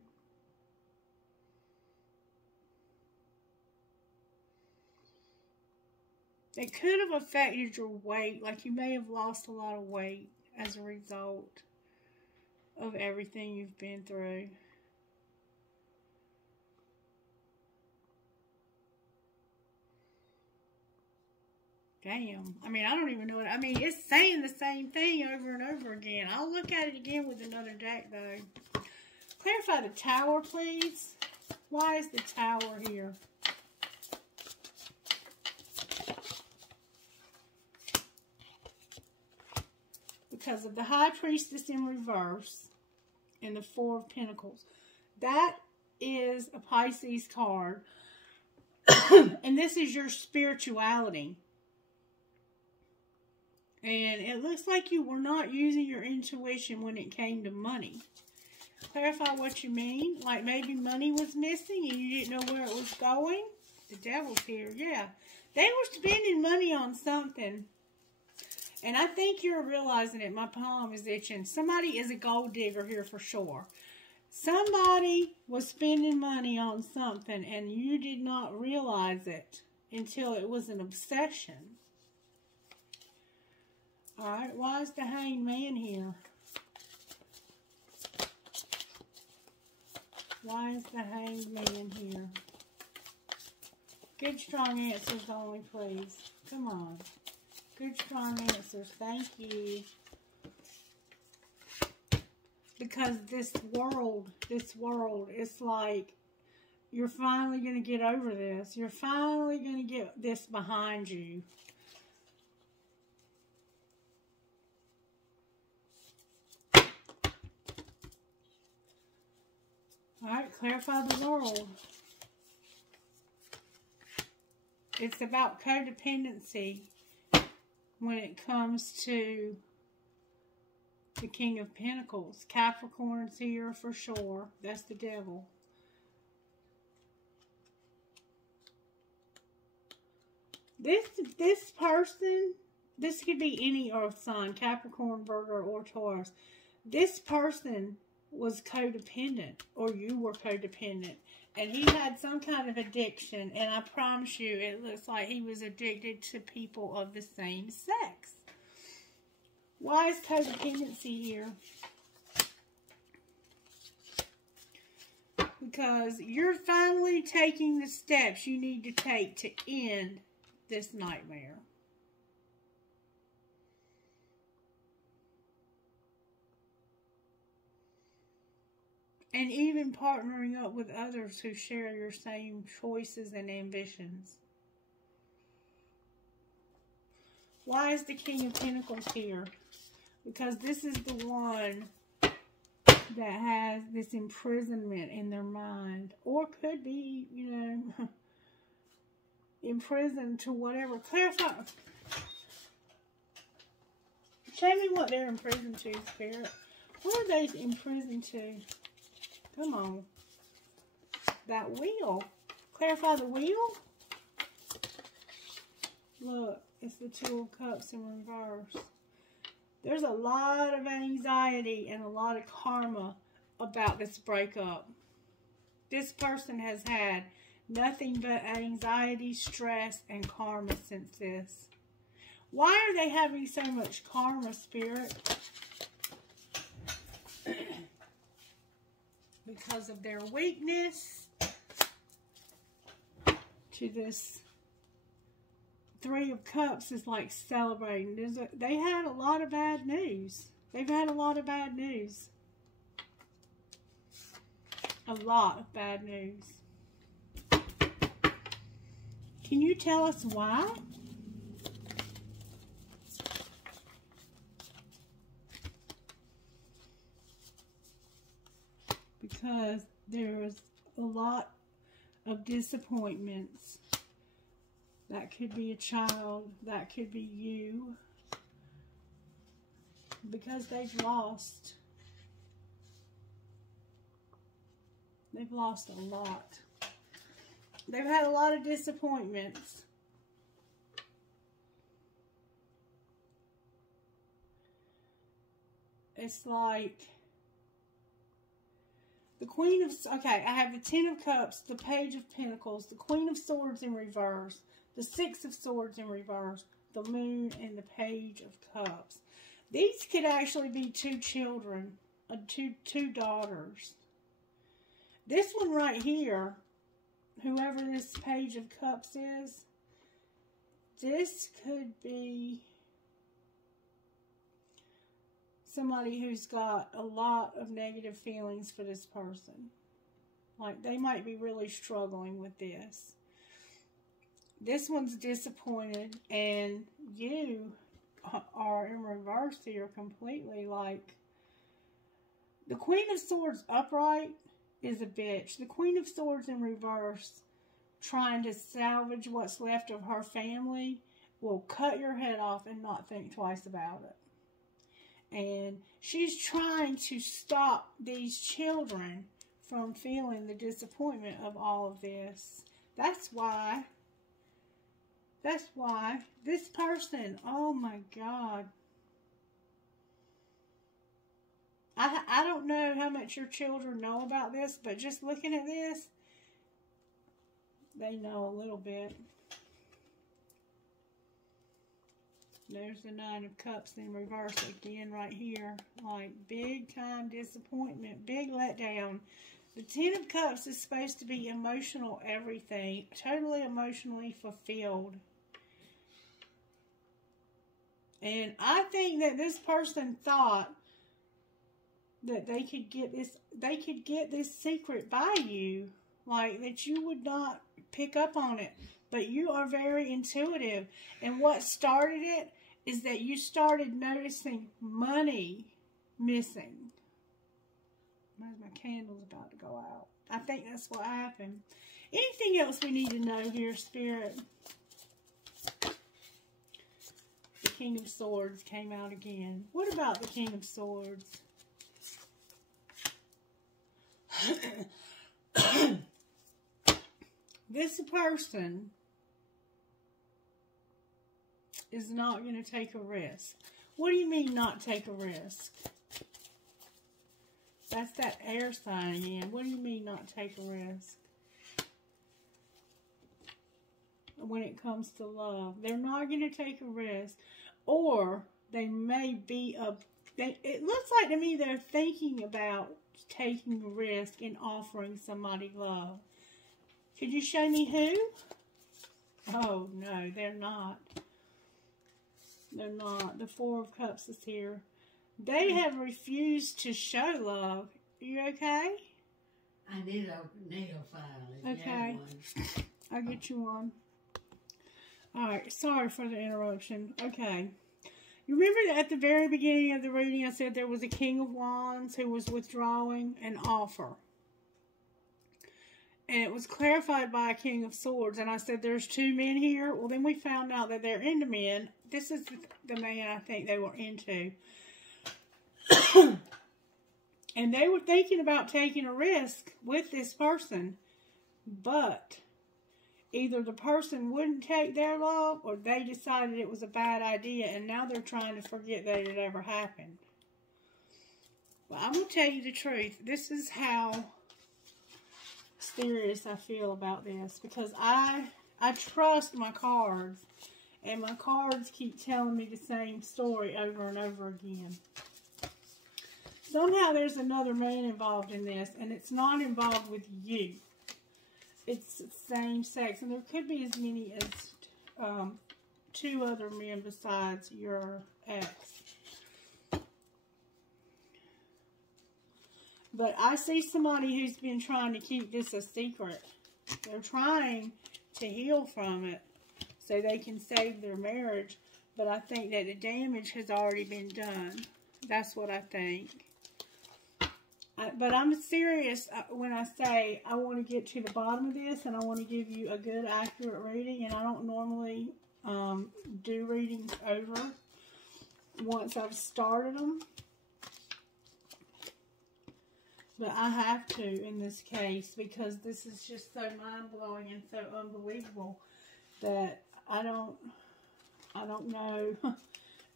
It could have affected your weight. Like, you may have lost a lot of weight as a result of everything you've been through. Damn. I mean, I don't even know what... I mean, it's saying the same thing over and over again. I'll look at it again with another deck, though. Clarify the Tower, please. Why is the Tower here? because of the High Priestess in reverse and the Four of Pentacles. That is a Pisces card. And this is your spirituality. And it looks like you were not using your intuition when it came to money. Clarify what you mean. Like maybe money was missing and you didn't know where it was going. The devil's here. Yeah. They were spending money on something. And I think you're realizing it. My palm is itching. Somebody is a gold digger here for sure. Somebody was spending money on something and you did not realize it until it was an obsession. Alright, why is the Hanged Man here? Why is the Hanged Man here? Good strong answers only, please. Come on. Good strong answers. Thank you. Because this world, it's like you're finally going to get over this. You're finally going to get this behind you. Alright, clarify the world. It's about codependency when it comes to the King of Pentacles. Capricorn's here for sure. That's the devil. This person, this could be any earth sign, Capricorn, Virgo, or Taurus. This person was codependent, or you were codependent, and he had some kind of addiction, and I promise you, it looks like he was addicted to people of the same sex. Why is codependency here? Because you're finally taking the steps you need to take to end this nightmare. And even partnering up with others who share your same choices and ambitions. Why is the King of Pentacles here? Because this is the one that has this imprisonment in their mind. Or could be, you know, imprisoned to whatever. Clarify. Show me what they're imprisoned to, Spirit. What are they imprisoned to? Come on. That wheel. Clarify the wheel. Look, it's the Two of Cups in reverse. There's a lot of anxiety and a lot of karma about this breakup. This person has had nothing but anxiety, stress, and karma since this. Why are they having so much karma, Spirit? Because of their weakness to this Three of Cups is like celebrating. They had a lot of bad news. They've had a lot of bad news. A lot of bad news. Can you tell us why? Because there's a lot of disappointments. That could be a child. That could be you. Because they've lost. They've lost a lot. They've had a lot of disappointments. It's like the Queen of... Okay, I have the Ten of Cups, the Page of Pentacles, the Queen of Swords in reverse, the Six of Swords in reverse, the Moon, and the Page of Cups. These could actually be two children, two daughters. This one right here, whoever this Page of Cups is, this could be somebody who's got a lot of negative feelings for this person. Like, they might be really struggling with this. This one's disappointed, and you are in reverse here completely. Like, the Queen of Swords upright is a bitch. The Queen of Swords in reverse, trying to salvage what's left of her family, will cut your head off and not think twice about it. And she's trying to stop these children from feeling the disappointment of all of this. That's why this person, oh my God. I don't know how much your children know about this, but just looking at this, they know a little bit. There's the Nine of Cups in reverse again right here. Like, big time disappointment, big letdown. The Ten of Cups is supposed to be emotional everything, totally emotionally fulfilled. And I think that this person thought that they could get this secret by you, like that you would not pick up on it. But you are very intuitive, and what started it is that you started noticing money missing. My candle's about to go out. I think that's what happened. Anything else we need to know here, Spirit? The King of Swords came out again. What about the King of Swords? This person is not going to take a risk. What do you mean not take a risk? That's that air sign again. What do you mean not take a risk? When it comes to love, they're not going to take a risk, or they may be it looks like to me they're thinking about taking a risk and offering somebody love. Could you show me who? Oh no, they're not. They're not. The Four of Cups is here. They have refused to show love. You okay? I need a nail file. Okay. I'll get you one. Alright, sorry for the interruption. Okay. You remember that at the very beginning of the reading I said there was a King of Wands who was withdrawing an offer. And it was clarified by a King of Swords. And I said there's two men here. Well, then we found out that they're into men. This is the man I think they were into. And they were thinking about taking a risk with this person. But either the person wouldn't take their love, or they decided it was a bad idea. And now they're trying to forget that it ever happened. Well, I'm going to tell you the truth. This is how serious I feel about this, because I trust my cards, and my cards keep telling me the same story over and over again. Somehow there's another man involved in this, and it's not involved with you. It's same sex, and there could be as many as 2 other men besides your ex. But I see somebody who's been trying to keep this a secret. They're trying to heal from it so they can save their marriage. But I think that the damage has already been done. That's what I think. But I'm serious when I say I want to get to the bottom of this, and I want to give you a good, accurate reading. And I don't normally do readings over once I've started them. But I have to in this case, because this is just so mind-blowing and so unbelievable that I don't know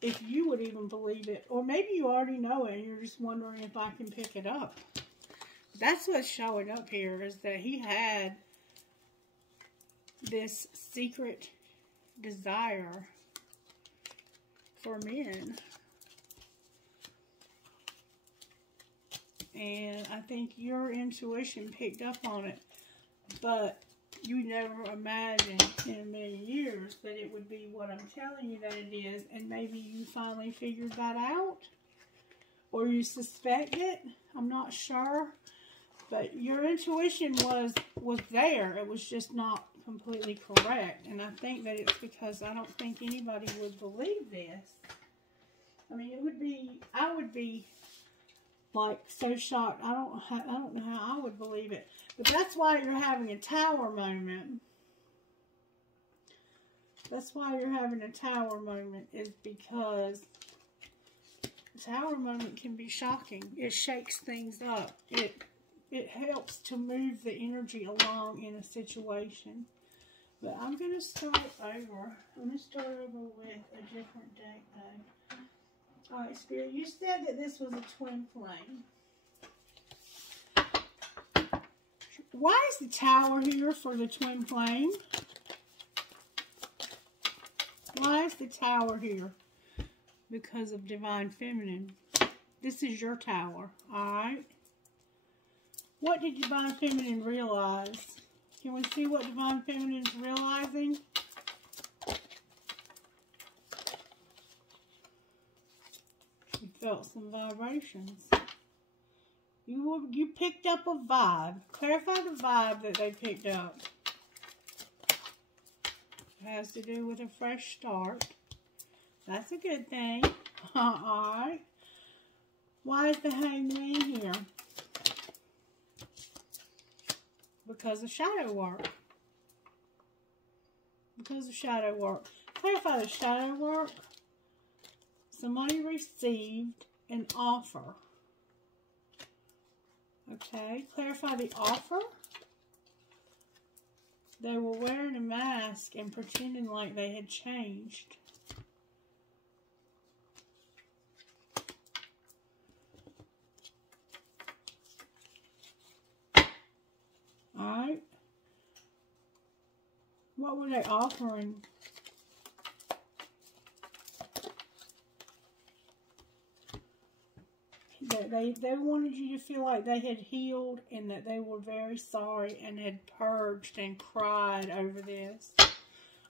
if you would even believe it. Or maybe you already know it and you're just wondering if I can pick it up. That's what's showing up here, is that he had this secret desire for men. And I think your intuition picked up on it, but you never imagined in a million years that it would be what I'm telling you that it is. And maybe you finally figured that out, or you suspect it. I'm not sure, But your intuition was there. It was just not completely correct. And I think that it's because I don't think anybody would believe this. I mean, I would be like so shocked. I don't know how I would believe it. But that's why you're having a tower moment. That's why you're having a tower moment, is because the tower moment can be shocking. It shakes things up. It helps to move the energy along in a situation. But I'm going to start over. I'm going to start over with a different deck, though. Alright, Spirit, you said that this was a twin flame. Why is the tower here for the twin flame? Why is the tower here? Because of Divine Feminine. This is your tower, alright? What did Divine Feminine realize? Can we see what Divine Feminine is realizing? She felt some vibrations. You picked up a vibe. Clarify the vibe that they picked up. It has to do with a fresh start. That's a good thing. Alright. Why is the Hangman here? Because of shadow work. Because of shadow work. Clarify the shadow work. Somebody received an offer. Okay. Clarify the offer. They were wearing a mask and pretending like they had changed. Alright. What were they offering? They wanted you to feel like they had healed and that they were very sorry and had purged and cried over this.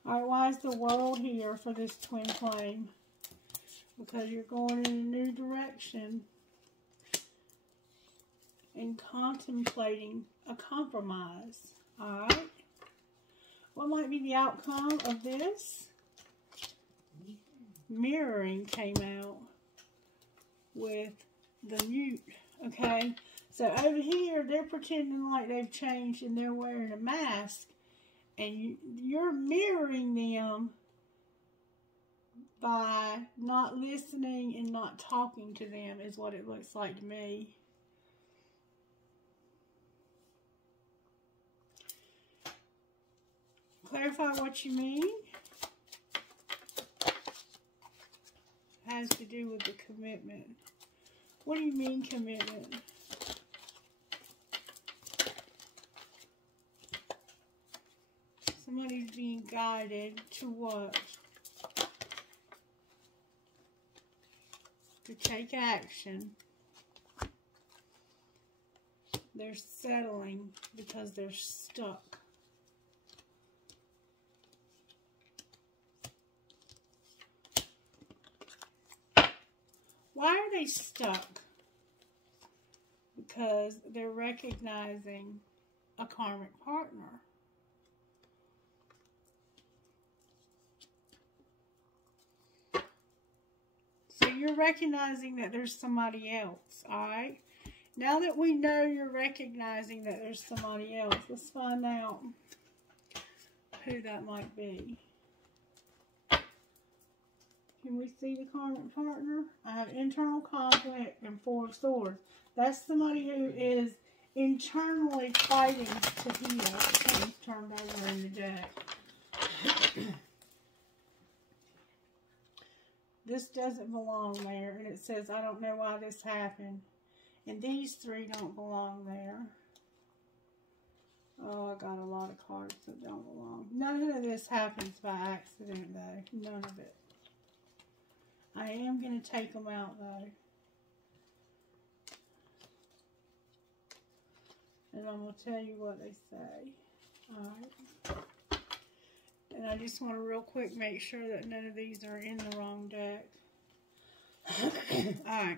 Alright, why is the world here for this twin flame? Because you're going in a new direction and contemplating a compromise. Alright? What might be the outcome of this? Mirroring came out with the mute. Okay? So over here, they're pretending like they've changed and they're wearing a mask. And you're mirroring them by not listening and not talking to them, is what it looks like to me. Clarify what you mean. Has to do with the commitment. What do you mean commitment? Somebody's being guided to what? To take action. They're settling because they're stuck. Why are they stuck? Because they're recognizing a karmic partner. So you're recognizing that there's somebody else, alright? Now that we know you're recognizing that there's somebody else, let's find out who that might be. Can we see the karmic partner? I have internal conflict and Four of Swords. That's somebody who is internally fighting to heal. It's turned over in the deck. This doesn't belong there. And it says, I don't know why this happened. And these three don't belong there. Oh, I got a lot of cards that don't belong. None of this happens by accident, though. None of it. I am going to take them out, though. And I'm going to tell you what they say. Alright. And I just want to real quick make sure that none of these are in the wrong deck. Alright.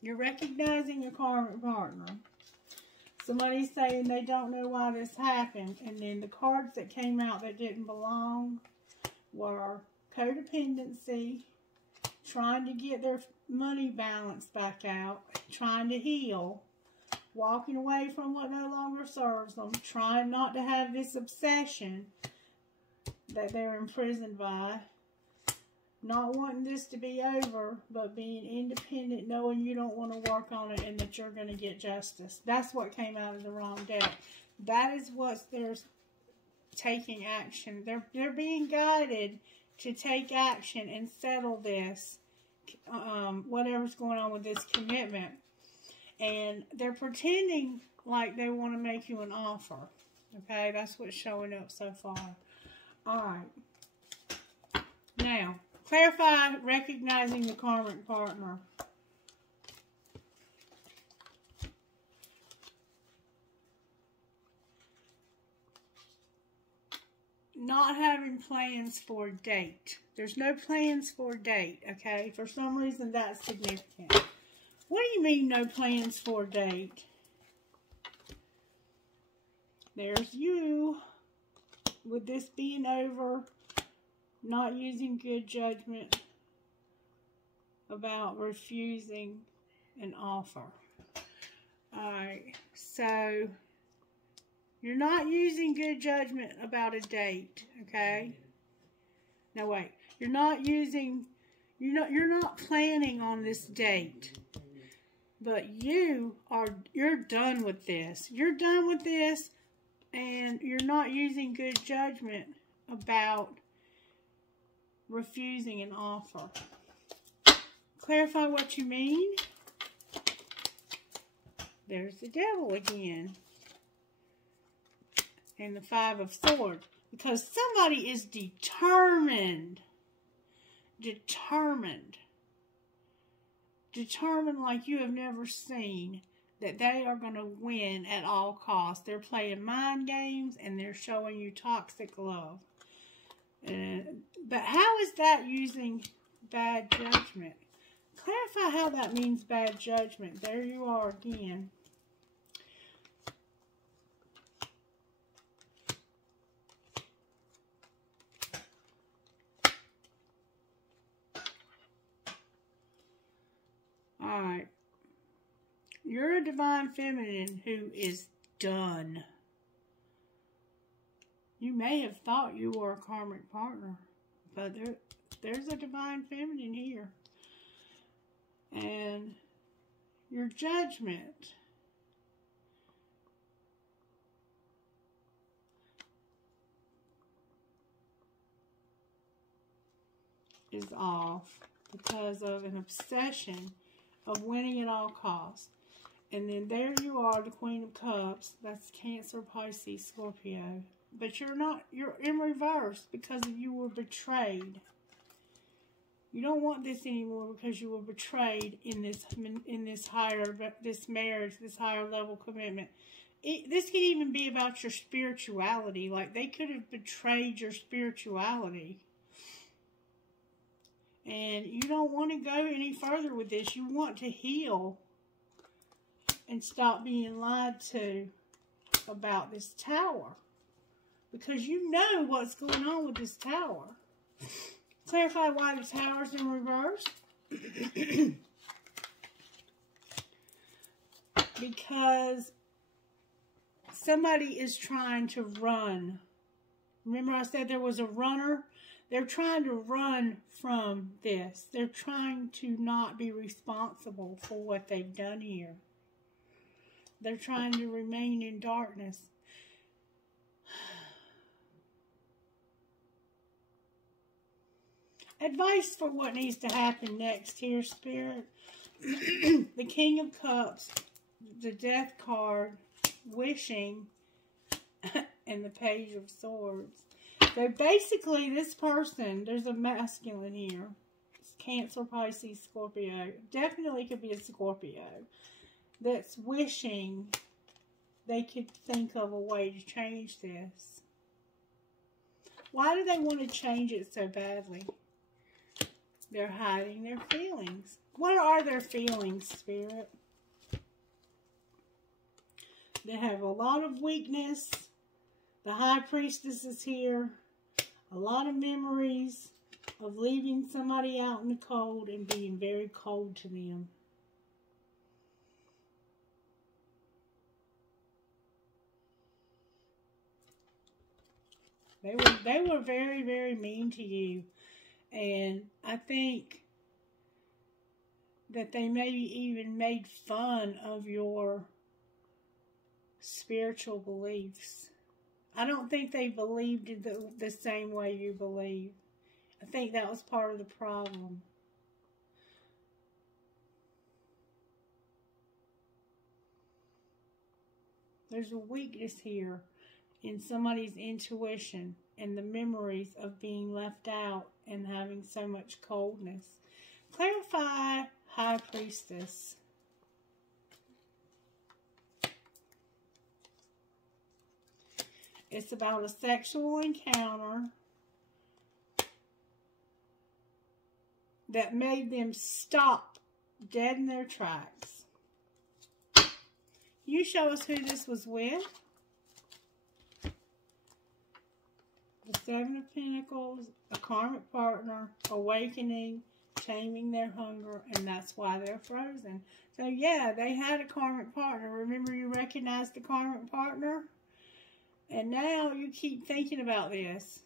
You're recognizing your karmic partner. Somebody's saying they don't know why this happened. And then the cards that came out that didn't belong were codependency, trying to get their money balance back out, trying to heal, walking away from what no longer serves them, trying not to have this obsession that they're imprisoned by, not wanting this to be over, but being independent, knowing you don't want to work on it and that you're going to get justice. That's what came out of the wrong deck. That is what they're taking action. They're being guided to take action and settle this, whatever's going on with this commitment. And they're pretending like they want to make you an offer. Okay, that's what's showing up so far. All right. Now, clarify recognizing the karmic partner. Not having plans for a date. There's no plans for a date, okay? For some reason, that's significant. What do you mean, no plans for a date? There's you. With this being over, not using good judgment about refusing an offer. Alright, so you're not using good judgment about a date, okay? No, wait. You're not planning on this date. But you're done with this. You're done with this, and you're not using good judgment about refusing an offer. Clarify what you mean. There's the devil again. And the Five of Swords. Because somebody is determined. Determined like you have never seen that they are going to win at all costs. They're playing mind games and they're showing you toxic love. But how is that using bad judgment? Clarify how that means bad judgment. There you are again. Alright. You're a divine feminine who is done. You may have thought you were a karmic partner, but there's a divine feminine here. And your judgment is off because of an obsession of winning at all costs. And then there you are, the Queen of Cups. That's Cancer, Pisces, Scorpio. But you're in reverse because you were betrayed. You don't want this anymore because you were betrayed in this marriage, this higher level commitment. This could even be about your spirituality. Like they could have betrayed your spirituality. And you don't want to go any further with this. You want to heal and stop being lied to about this tower. Because you know what's going on with this tower. Clarify why the tower's in reverse. Because somebody is trying to run. Remember I said there was a runner? They're trying to run from this. They're trying to not be responsible for what they've done here. They're trying to remain in darkness. Advice for what needs to happen next here, Spirit. The King of Cups, the Death card, wishing, and the Page of Swords. So basically, this person, there's a masculine here. It's Cancer, Pisces, Scorpio. Definitely could be a Scorpio. That's wishing they could think of a way to change this. Why do they want to change it so badly? They're hiding their feelings. What are their feelings, Spirit? They have a lot of weakness. The High Priestess is here. A lot of memories of leaving somebody out in the cold and being very cold to them. They were very, very mean to you. And I think that they maybe even made fun of your spiritual beliefs. I don't think they believed it the same way you believe. I think that was part of the problem. There's a weakness here in somebody's intuition and the memories of being left out and having so much coldness. Clarify, High Priestess. It's about a sexual encounter that made them stop dead in their tracks. You show us who this was with. The Seven of Pentacles, a karmic partner, awakening, taming their hunger, and that's why they're frozen. So yeah, they had a karmic partner. Remember, you recognized the karmic partner? And now you keep thinking about this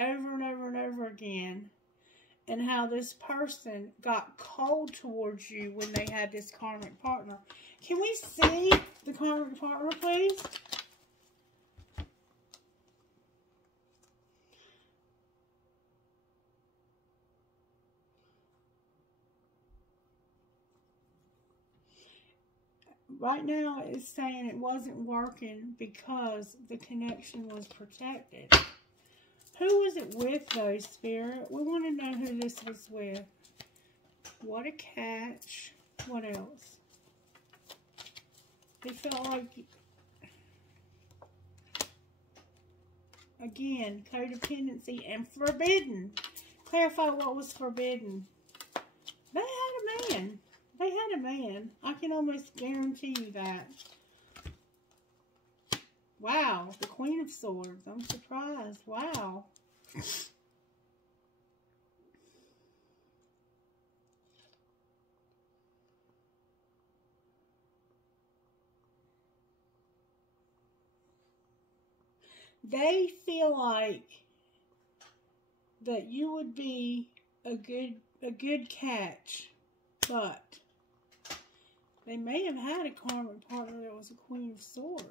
over and over and over again, and how this person got cold towards you when they had this karmic partner. Can we see the karmic partner, please? Right now, it's saying it wasn't working because the connection was protected. Who was it with, though, Spirit? We want to know who this was with. What a catch. What else? It felt like, again, codependency and forbidden. Clarify what was forbidden. They had a man. They had a man. I can almost guarantee you that. Wow, the Queen of Swords. I'm surprised. Wow. They feel like that you would be a good catch, but they may have had a karmic partner that was a Queen of Swords.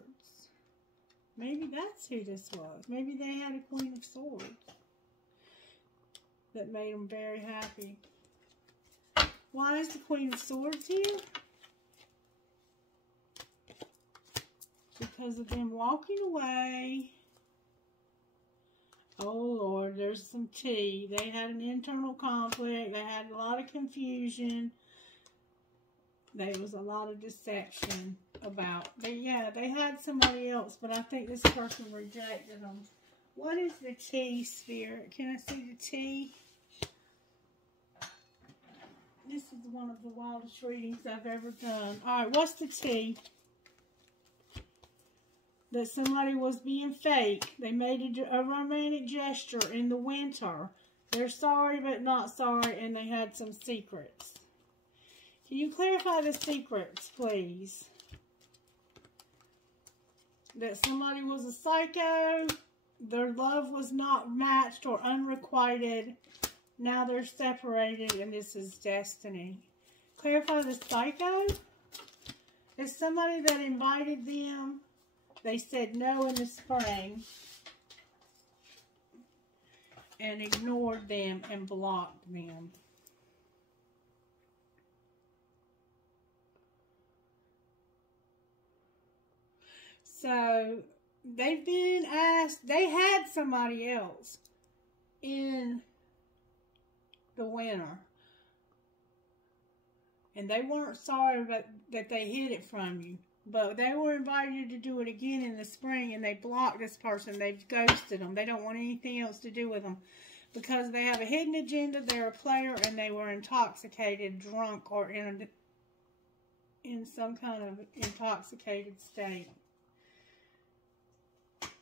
Maybe that's who this was. Maybe they had a Queen of Swords that made them very happy. Why is the Queen of Swords here? Because of them walking away. Oh Lord, there's some tea. They had an internal conflict. They had a lot of confusion. There was a lot of deception about. They had somebody else, but I think this person rejected them. What is the tea, Spirit? Can I see the tea? This is one of the wildest readings I've ever done. Alright, what's the tea? That somebody was being fake. They made a romantic gesture in the winter. They're sorry but not sorry, and they had some secrets. Can you clarify the secrets, please? That somebody was a psycho, their love was not matched or unrequited, now they're separated, and this is destiny. Clarify the psycho? It's somebody that invited them. They said no in the spring and ignored them and blocked them. So they've been asked, they had somebody else in the winter. And they weren't sorry that they hid it from you. But they were invited to do it again in the spring, and they blocked this person. They've ghosted them. They don't want anything else to do with them because they have a hidden agenda. They're a player, and they were intoxicated, drunk, or in some kind of intoxicated state.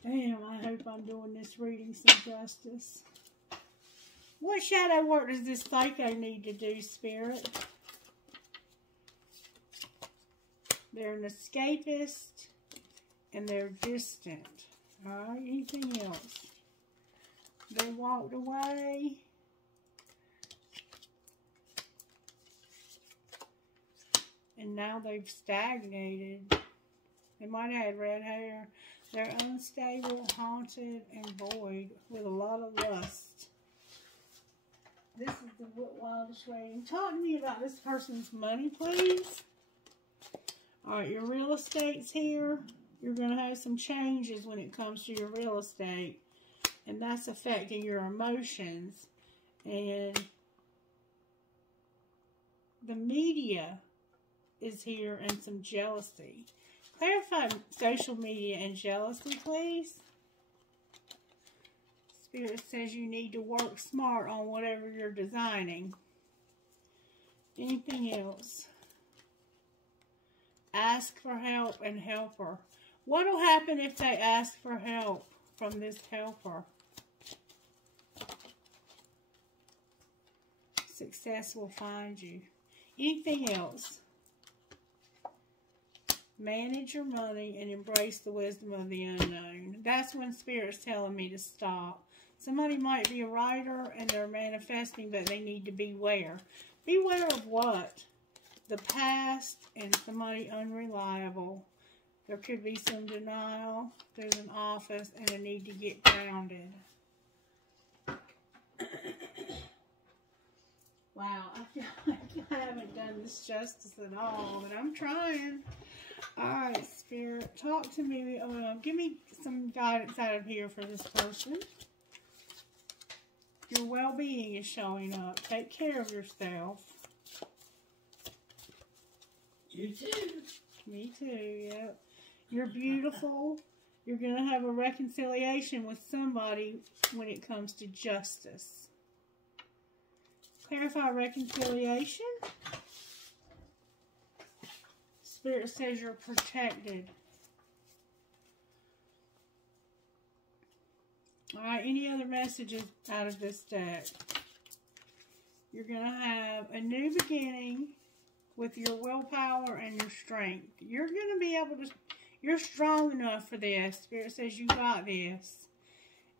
Damn, I hope I'm doing this reading some justice. What shadow work does this psycho need to do, Spirit? They're an escapist and they're distant. Alright, anything else? They walked away. And now they've stagnated. They might have had red hair. They're unstable, haunted, and void with a lot of lust. This is the wildest reading. Talk to me about this person's money, please. Alright, your real estate's here. You're going to have some changes when it comes to your real estate. And that's affecting your emotions. And the media is here and some jealousy. Clarify social media and jealousy, please. Spirit says you need to work smart on whatever you're designing. Anything else? Ask for help and helper. What will happen if they ask for help from this helper? Success will find you. Anything else? Manage your money and embrace the wisdom of the unknown. That's when Spirit's telling me to stop. Somebody might be a writer and they're manifesting, but they need to beware. Beware of what? The past and somebody unreliable. There could be some denial. There's an office and a need to get grounded. Wow, I feel like I haven't done this justice at all, but I'm trying. Alright, Spirit, talk to me. Give me some guidance out of here for this person. Your well-being is showing up. Take care of yourself. You too. Me too, yep. You're beautiful. You're going to have a reconciliation with somebody when it comes to justice. Clarify reconciliation. Spirit says you're protected. Alright, any other messages out of this deck? You're going to have a new beginning with your willpower and your strength. You're going to be able to, you're strong enough for this. Spirit says you got this.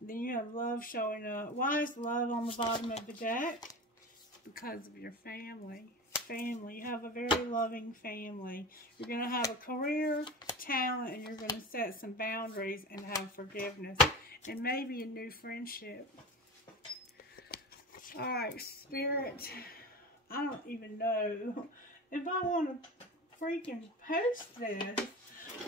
And then you have love showing up. Why is love on the bottom of the deck? Because of your family. Family. You have a very loving family. You're going to have a career, talent, and you're going to set some boundaries and have forgiveness. And maybe a new friendship. Alright, Spirit. I don't even know if I want to freaking post this.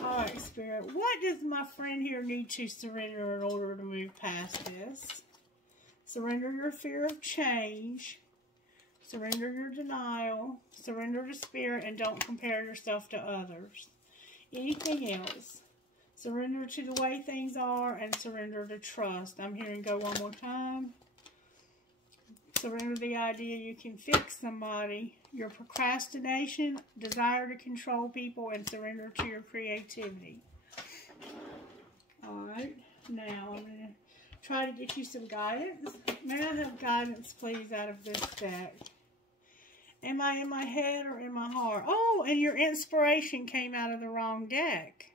Alright, Spirit. What does my friend here need to surrender in order to move past this? Surrender your fear of change. Surrender your denial. Surrender to Spirit and don't compare yourself to others. Anything else? Surrender to the way things are and surrender to trust. I'm hearing go one more time. Surrender the idea you can fix somebody. Your procrastination, desire to control people, and surrender to your creativity. Alright, now I'm going to try to get you some guidance. May I have guidance, please, out of this deck? Am I in my head or in my heart? Oh, and your inspiration came out of the wrong deck.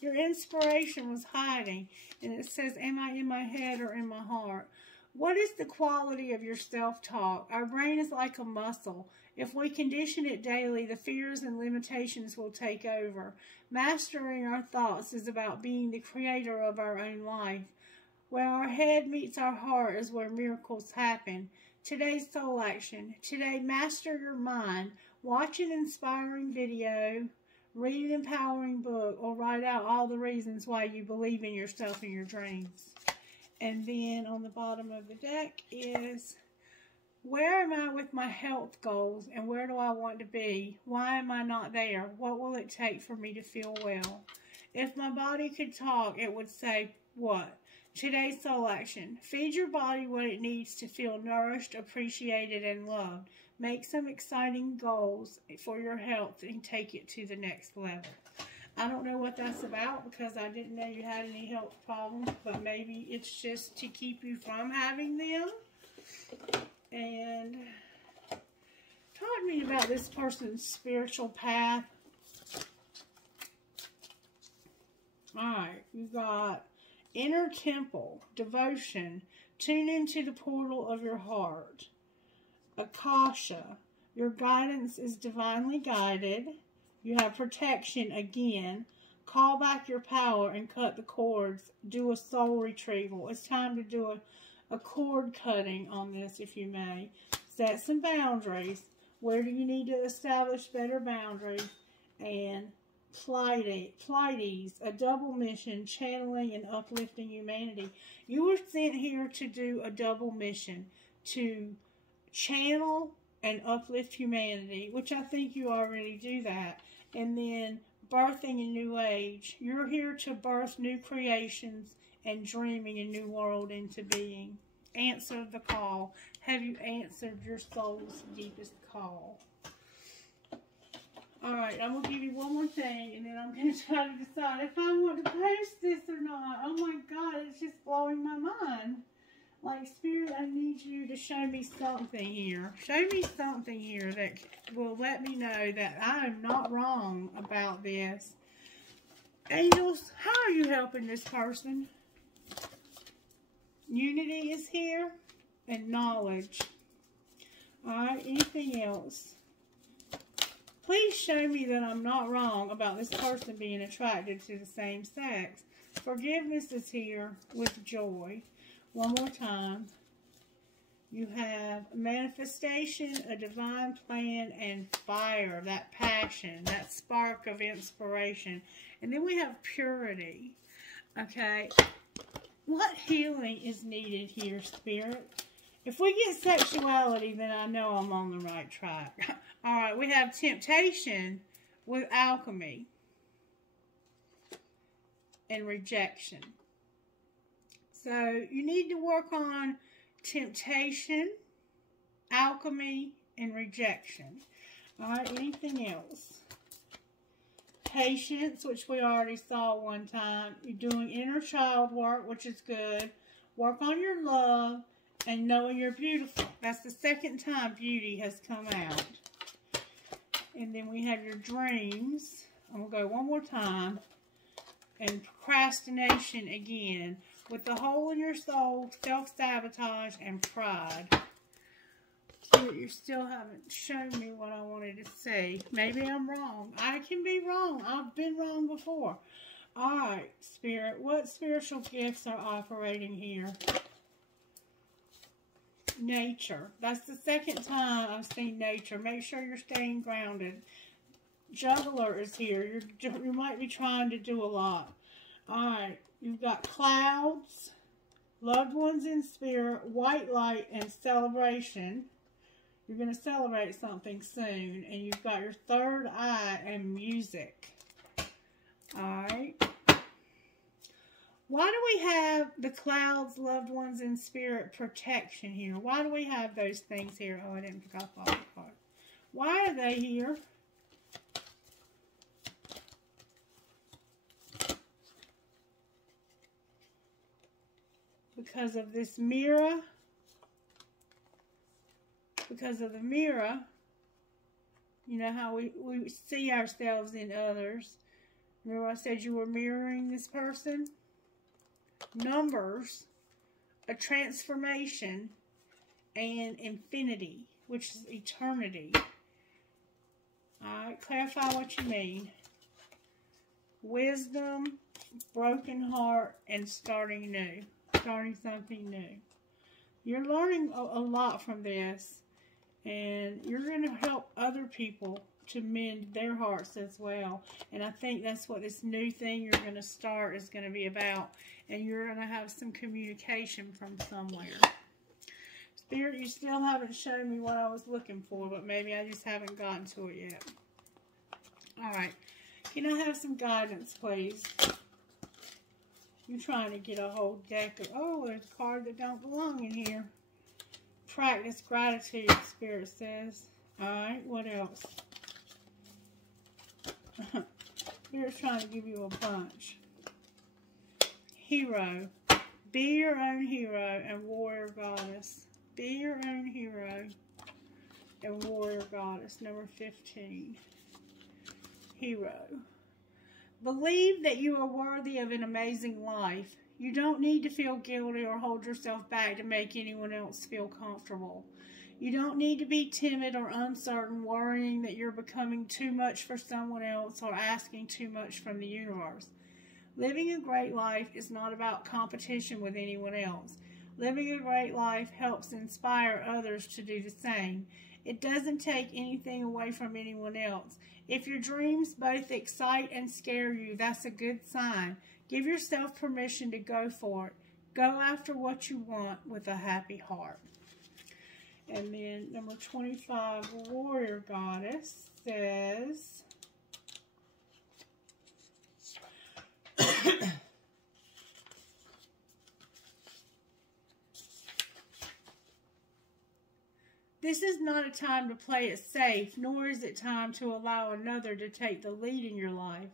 Your inspiration was hiding, and it says, am I in my head or in my heart? What is the quality of your self-talk? Our brain is like a muscle. If we condition it daily, the fears and limitations will take over. Mastering our thoughts is about being the creator of our own life. Where our head meets our heart is where miracles happen. Today's soul action. Today, master your mind. Watch an inspiring video. Read an empowering book, or write out all the reasons why you believe in yourself and your dreams. And then on the bottom of the deck is, where am I with my health goals and where do I want to be? Why am I not there? What will it take for me to feel well? If my body could talk, it would say, what? Today's soul action. Feed your body what it needs to feel nourished, appreciated, and loved. Make some exciting goals for your health and take it to the next level. I don't know what that's about because I didn't know you had any health problems, but maybe it's just to keep you from having them. And talk to me about this person's spiritual path. Alright, you got inner temple, devotion, tune into the portal of your heart. Akasha, your guidance is divinely guided. You have protection again. Call back your power and cut the cords. Do a soul retrieval. It's time to do a cord cutting on this, if you may. Set some boundaries. Where do you need to establish better boundaries? And Pleiades, a double mission, channeling and uplifting humanity. You were sent here to do a double mission, to channel and uplift humanity, which I think you already do that. And then birthing a new age. You're here to birth new creations and dreaming a new world into being. Answer the call. Have you answered your soul's deepest call? Alright, I'm going to give you one more thing, and then I'm going to try to decide if I want to post this or not. Oh my God, it's just blowing my mind. Like, Spirit, I need you to show me something here. Show me something here that will let me know that I am not wrong about this. Angels, how are you helping this person? Unity is here, and knowledge. Alright, anything else? Please show me that I'm not wrong about this person being attracted to the same sex. Forgiveness is here with joy. One more time. You have manifestation, a divine plan, and fire, that passion, that spark of inspiration. And then we have purity. Okay. What healing is needed here, Spirit? If we get sexuality, then I know I'm on the right track. Alright, we have temptation with alchemy and rejection. So, you need to work on temptation, alchemy, and rejection. Alright, anything else? Patience, which we already saw one time. You're doing inner child work, which is good. Work on your love and knowing you're beautiful. That's the second time beauty has come out. And then we have your dreams. I'm going to go one more time. And procrastination again. With the hole in your soul, self-sabotage, and pride. You still haven't shown me what I wanted to say. Maybe I'm wrong. I can be wrong. I've been wrong before. Alright, Spirit. What spiritual gifts are operating here? Nature. That's the second time I've seen nature. Make sure you're staying grounded. Juggler is here. You might be trying to do a lot. Alright. You've got clouds, loved ones in spirit, white light, and celebration. You're going to celebrate something soon. And you've got your third eye and music. Alright. Why do we have the clouds, loved ones in spirit, protection here? Why do we have those things here? Oh, I didn't pick up all the cards. Why are they here? Because of this mirror. Because of the mirror. You know how we see ourselves in others. Remember I said you were mirroring this person? Numbers. A transformation. And infinity. Which is eternity. Alright, clarify what you mean. Wisdom. Broken heart. And starting new. Starting something new. You're learning a lot from this, and you're going to help other people to mend their hearts as well. And I think that's what this new thing you're going to start is going to be about, and you're going to have some communication from somewhere. Spirit, you still haven't shown me what I was looking for, but maybe I just haven't gotten to it yet. Alright, can I have some guidance, please? You're trying to get a whole deck of... Oh, there's a card that don't belong in here. Practice gratitude, Spirit says. Alright, what else? Spirit's trying to give you a bunch. Hero. Be your own hero and warrior goddess. Be your own hero and warrior goddess. Number 15. Hero. Believe that you are worthy of an amazing life. You don't need to feel guilty or hold yourself back to make anyone else feel comfortable. You don't need to be timid or uncertain, worrying that you're becoming too much for someone else or asking too much from the universe. Living a great life is not about competition with anyone else. Living a great life helps inspire others to do the same. It doesn't take anything away from anyone else. If your dreams both excite and scare you, that's a good sign. Give yourself permission to go for it. Go after what you want with a happy heart. And then number 25, Warrior Goddess, says, this is not a time to play it safe, nor is it time to allow another to take the lead in your life.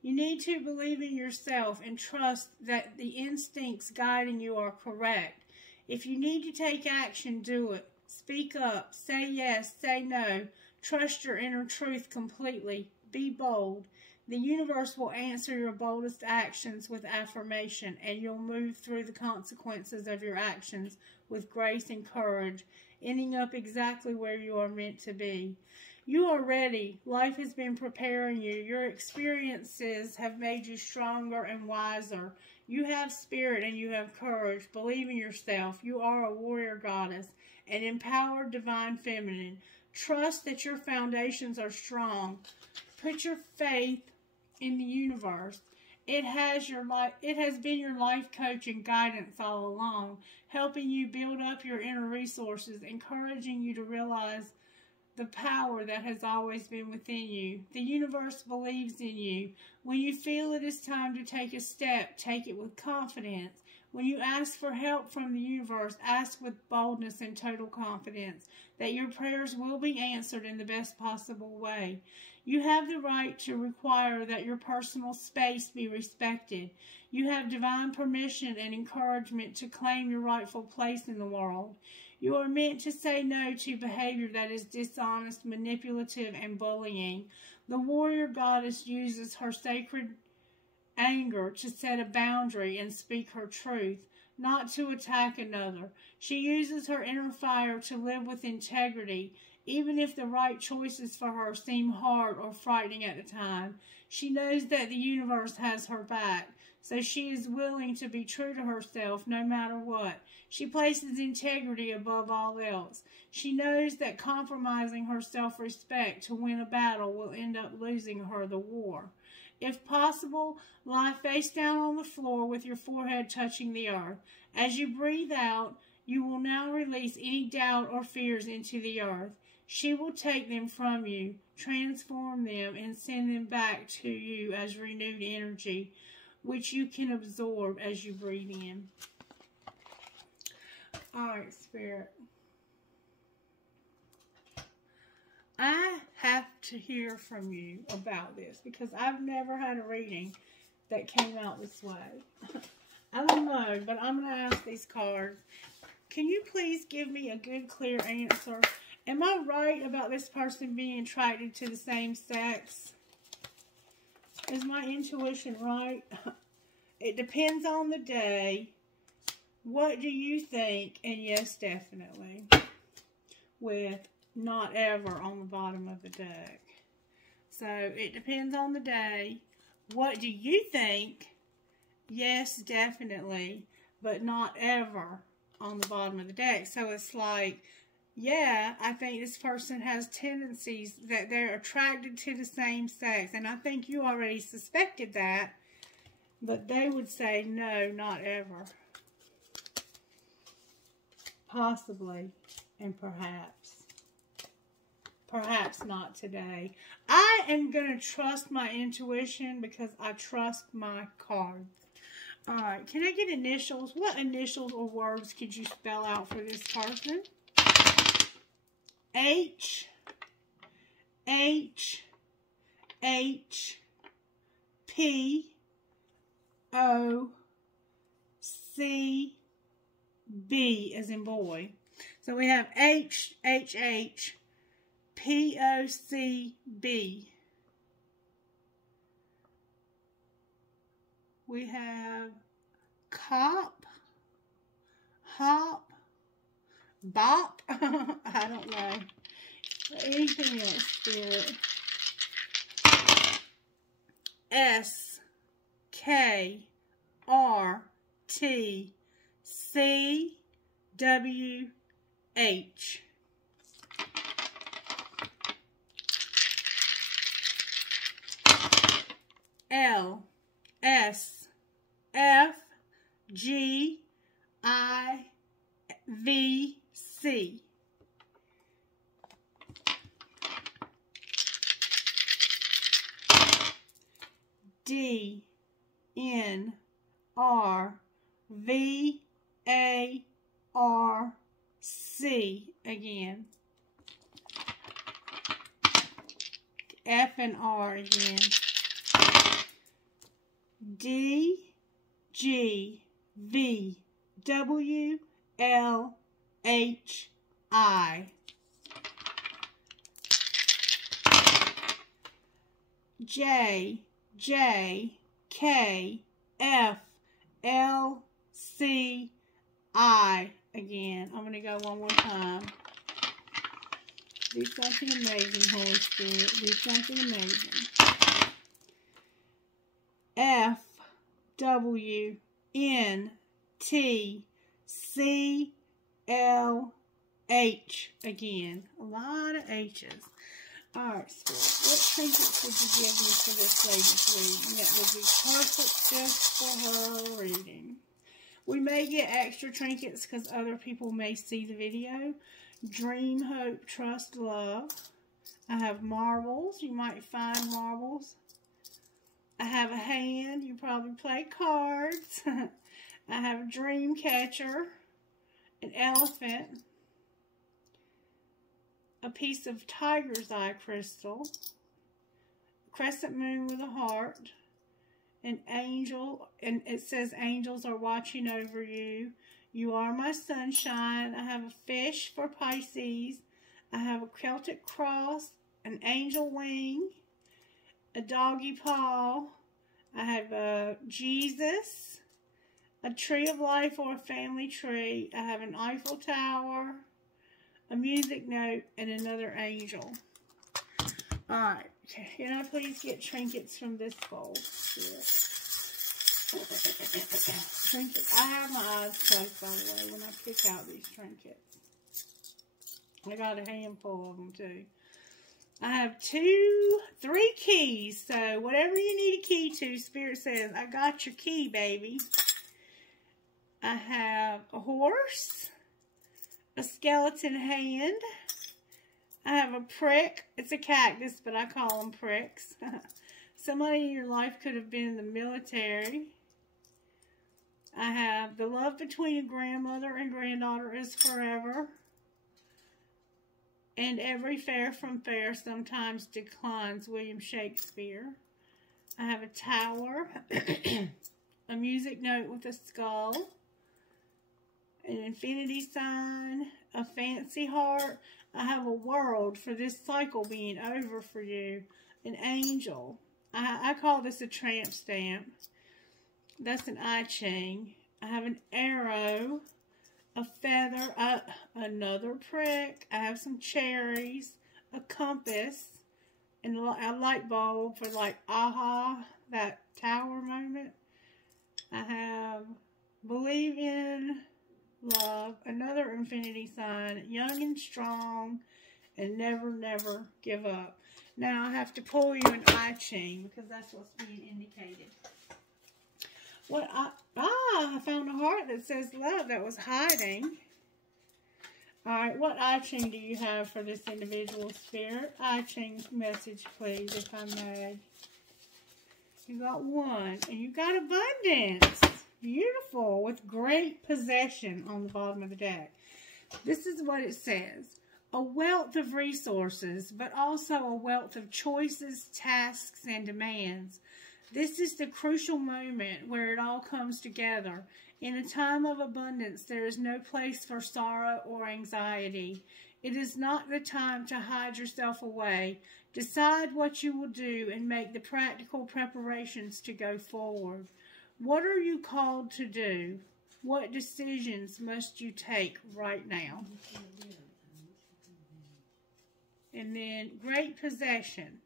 You need to believe in yourself and trust that the instincts guiding you are correct. If you need to take action, do it. Speak up, say yes, say no. Trust your inner truth completely. Be bold. The universe will answer your boldest actions with affirmation, and you'll move through the consequences of your actions with grace and courage, ending up exactly where you are meant to be. You are ready. Life has been preparing you. Your experiences have made you stronger and wiser. You have spirit and you have courage. Believe in yourself. You are a warrior goddess, an empowered divine feminine. Trust that your foundations are strong. Put your faith in the universe. It has been your life coach and guidance all along, helping you build up your inner resources, encouraging you to realize the power that has always been within you. The universe believes in you. When you feel it is time to take a step, take it with confidence. When you ask for help from the universe, ask with boldness and total confidence that your prayers will be answered in the best possible way. You have the right to require that your personal space be respected. You have divine permission and encouragement to claim your rightful place in the world. You are meant to say no to behavior that is dishonest, manipulative, and bullying. The warrior goddess uses her sacred anger to set a boundary and speak her truth, not to attack another. She uses her inner fire to live with integrity, even if the right choices for her seem hard or frightening at the time. She knows that the universe has her back, so she is willing to be true to herself no matter what. She places integrity above all else. She knows that compromising her self-respect to win a battle will end up losing her the war. If possible, lie face down on the floor with your forehead touching the earth. As you breathe out, you will now release any doubt or fears into the earth. She will take them from you, transform them, and send them back to you as renewed energy, which you can absorb as you breathe in. Alright, Spirit. I have to hear from you about this because I've never had a reading that came out this way. I don't know, but I'm going to ask these cards. Can you please give me a good, clear answer? Am I right about this person being attracted to the same sex? Is my intuition right? It depends on the day. What do you think? And yes, definitely. With not ever on the bottom of the deck. So, it depends on the day. What do you think? Yes, definitely. But not ever on the bottom of the deck. So, it's like, yeah, I think this person has tendencies that they're attracted to the same sex. And I think you already suspected that. But they would say, no, not ever. Possibly. And perhaps. Perhaps not today. I am going to trust my intuition because I trust my cards. Alright, can I get initials? What initials or words could you spell out for this person? H, H, H, P-O-C-B as in boy. So we have H-H-H-P-O-C-B. We have cop, hop, bop. I don't know. Anything else, Spirit? S-K-R-T-C-W-H. L-S-F-G-I-V-C. D-N-R-V-A-R-C again. F and R again. D-G-V-W-L-H-I. J-J-K-F-L-C-I again. I'm going to go one more time. Do something amazing, Holy Spirit. Do something amazing. F-W-N-T-C-L-H again. A lot of H's. Alright, Spirit, what trinkets would you give me for this lady's reading that would be perfect just for her reading? We may get extra trinkets because other people may see the video. Dream, hope, trust, love. I have marbles. You might find marbles. I have a hand. You probably play cards. I have a dream catcher. An elephant. A piece of tiger's eye crystal, a crescent moon with a heart, an angel, and it says angels are watching over you. You are my sunshine. I have a fish for Pisces. I have a Celtic cross, an angel wing, a doggy paw. I have Jesus, a tree of life or a family tree. I have an Eiffel Tower, a music note, and another angel. Alright, can I please get trinkets from this bowl? Trinkets. I have my eyes closed, by the way, when I pick out these trinkets. I got a handful of them, too. I have 3 keys, so whatever you need a key to, Spirit says, I got your key, baby. I have a horse, a skeleton hand. I have a prick. It's a cactus, but I call them pricks. Somebody in your life could have been in the military. I have the love between a grandmother and granddaughter is forever. And every fair from fair sometimes declines, William Shakespeare. I have a tower, a music note with a skull, an infinity sign, a fancy heart. I have a world for this cycle being over for you. An angel. I call this a tramp stamp. That's an eye chain. I have an arrow, a feather, another prick. I have some cherries, a compass, and a light bulb for like aha, that tower moment. I have believe in love, another infinity sign, young and strong, and never, never give up. Now I have to pull you an eye chain because that's what's being indicated. I found a heart that says love that was hiding. Alright, what eye chain do you have for this individual, Spirit? Eye chain message, please, if I may. You got one, and you got abundance. Beautiful, with great possession on the bottom of the deck. This is what it says. A wealth of resources, but also a wealth of choices, tasks, and demands. This is the crucial moment where it all comes together. In a time of abundance, there is no place for sorrow or anxiety. It is not the time to hide yourself away. Decide what you will do and make the practical preparations to go forward. What are you called to do? What decisions must you take right now? And then, great possession.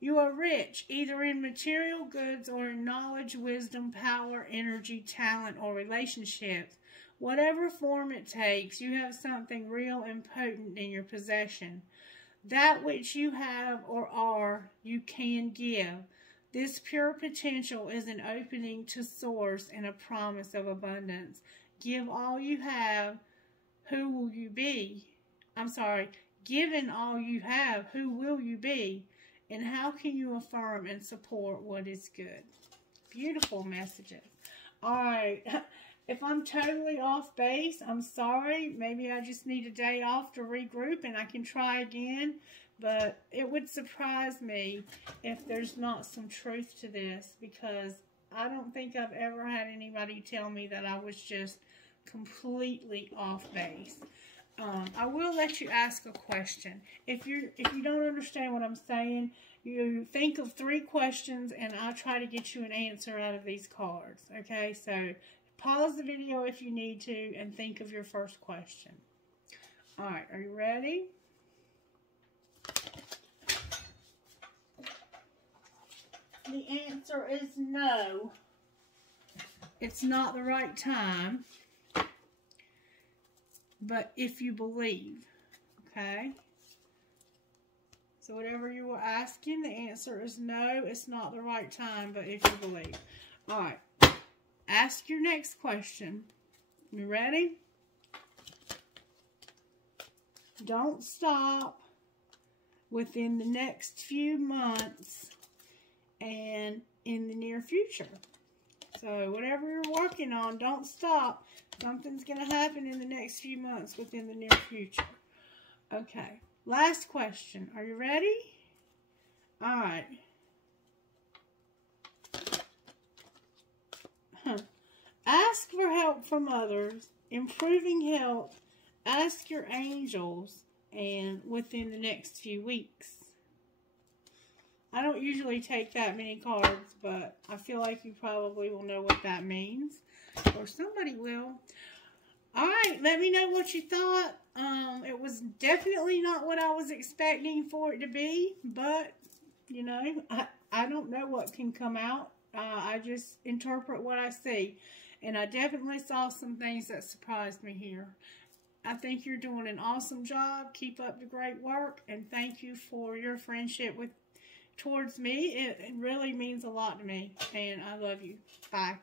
You are rich, either in material goods or in knowledge, wisdom, power, energy, talent, or relationships. Whatever form it takes, you have something real and potent in your possession. That which you have or are, you can give. This pure potential is an opening to source and a promise of abundance. Give all you have, who will you be? Given all you have, who will you be? And how can you affirm and support what is good? Beautiful messages. All right. If I'm totally off base, I'm sorry. Maybe I just need a day off to regroup and I can try again. But it would surprise me if there's not some truth to this, because I don't think I've ever had anybody tell me that I was just completely off base. I will let you ask a question. If you don't understand what I'm saying, you think of 3 questions and I'll try to get you an answer out of these cards. Okay, so pause the video if you need to and think of your first question. All right, are you ready? The answer is no. It's not the right time. But if you believe, okay? So whatever you were asking, the answer is no, it's not the right time, but if you believe. All right. Ask your next question. You ready? Don't stop within the next few months and in the near future. So whatever you're working on, don't stop. Something's going to happen in the next few months within the near future. Okay. Last question. Are you ready? All right. Ask for help from others. Improving health. Ask your angels. And within the next few weeks. I don't usually take that many cards, but I feel like you probably will know what that means. Or somebody will. Alright, let me know what you thought. It was definitely not what I was expecting for it to be, but, you know, I don't know what can come out. I just interpret what I see. And I definitely saw some things that surprised me here. I think you're doing an awesome job. Keep up the great work, and thank you for your friendship towards me. It really means a lot to me, and I love you. Bye.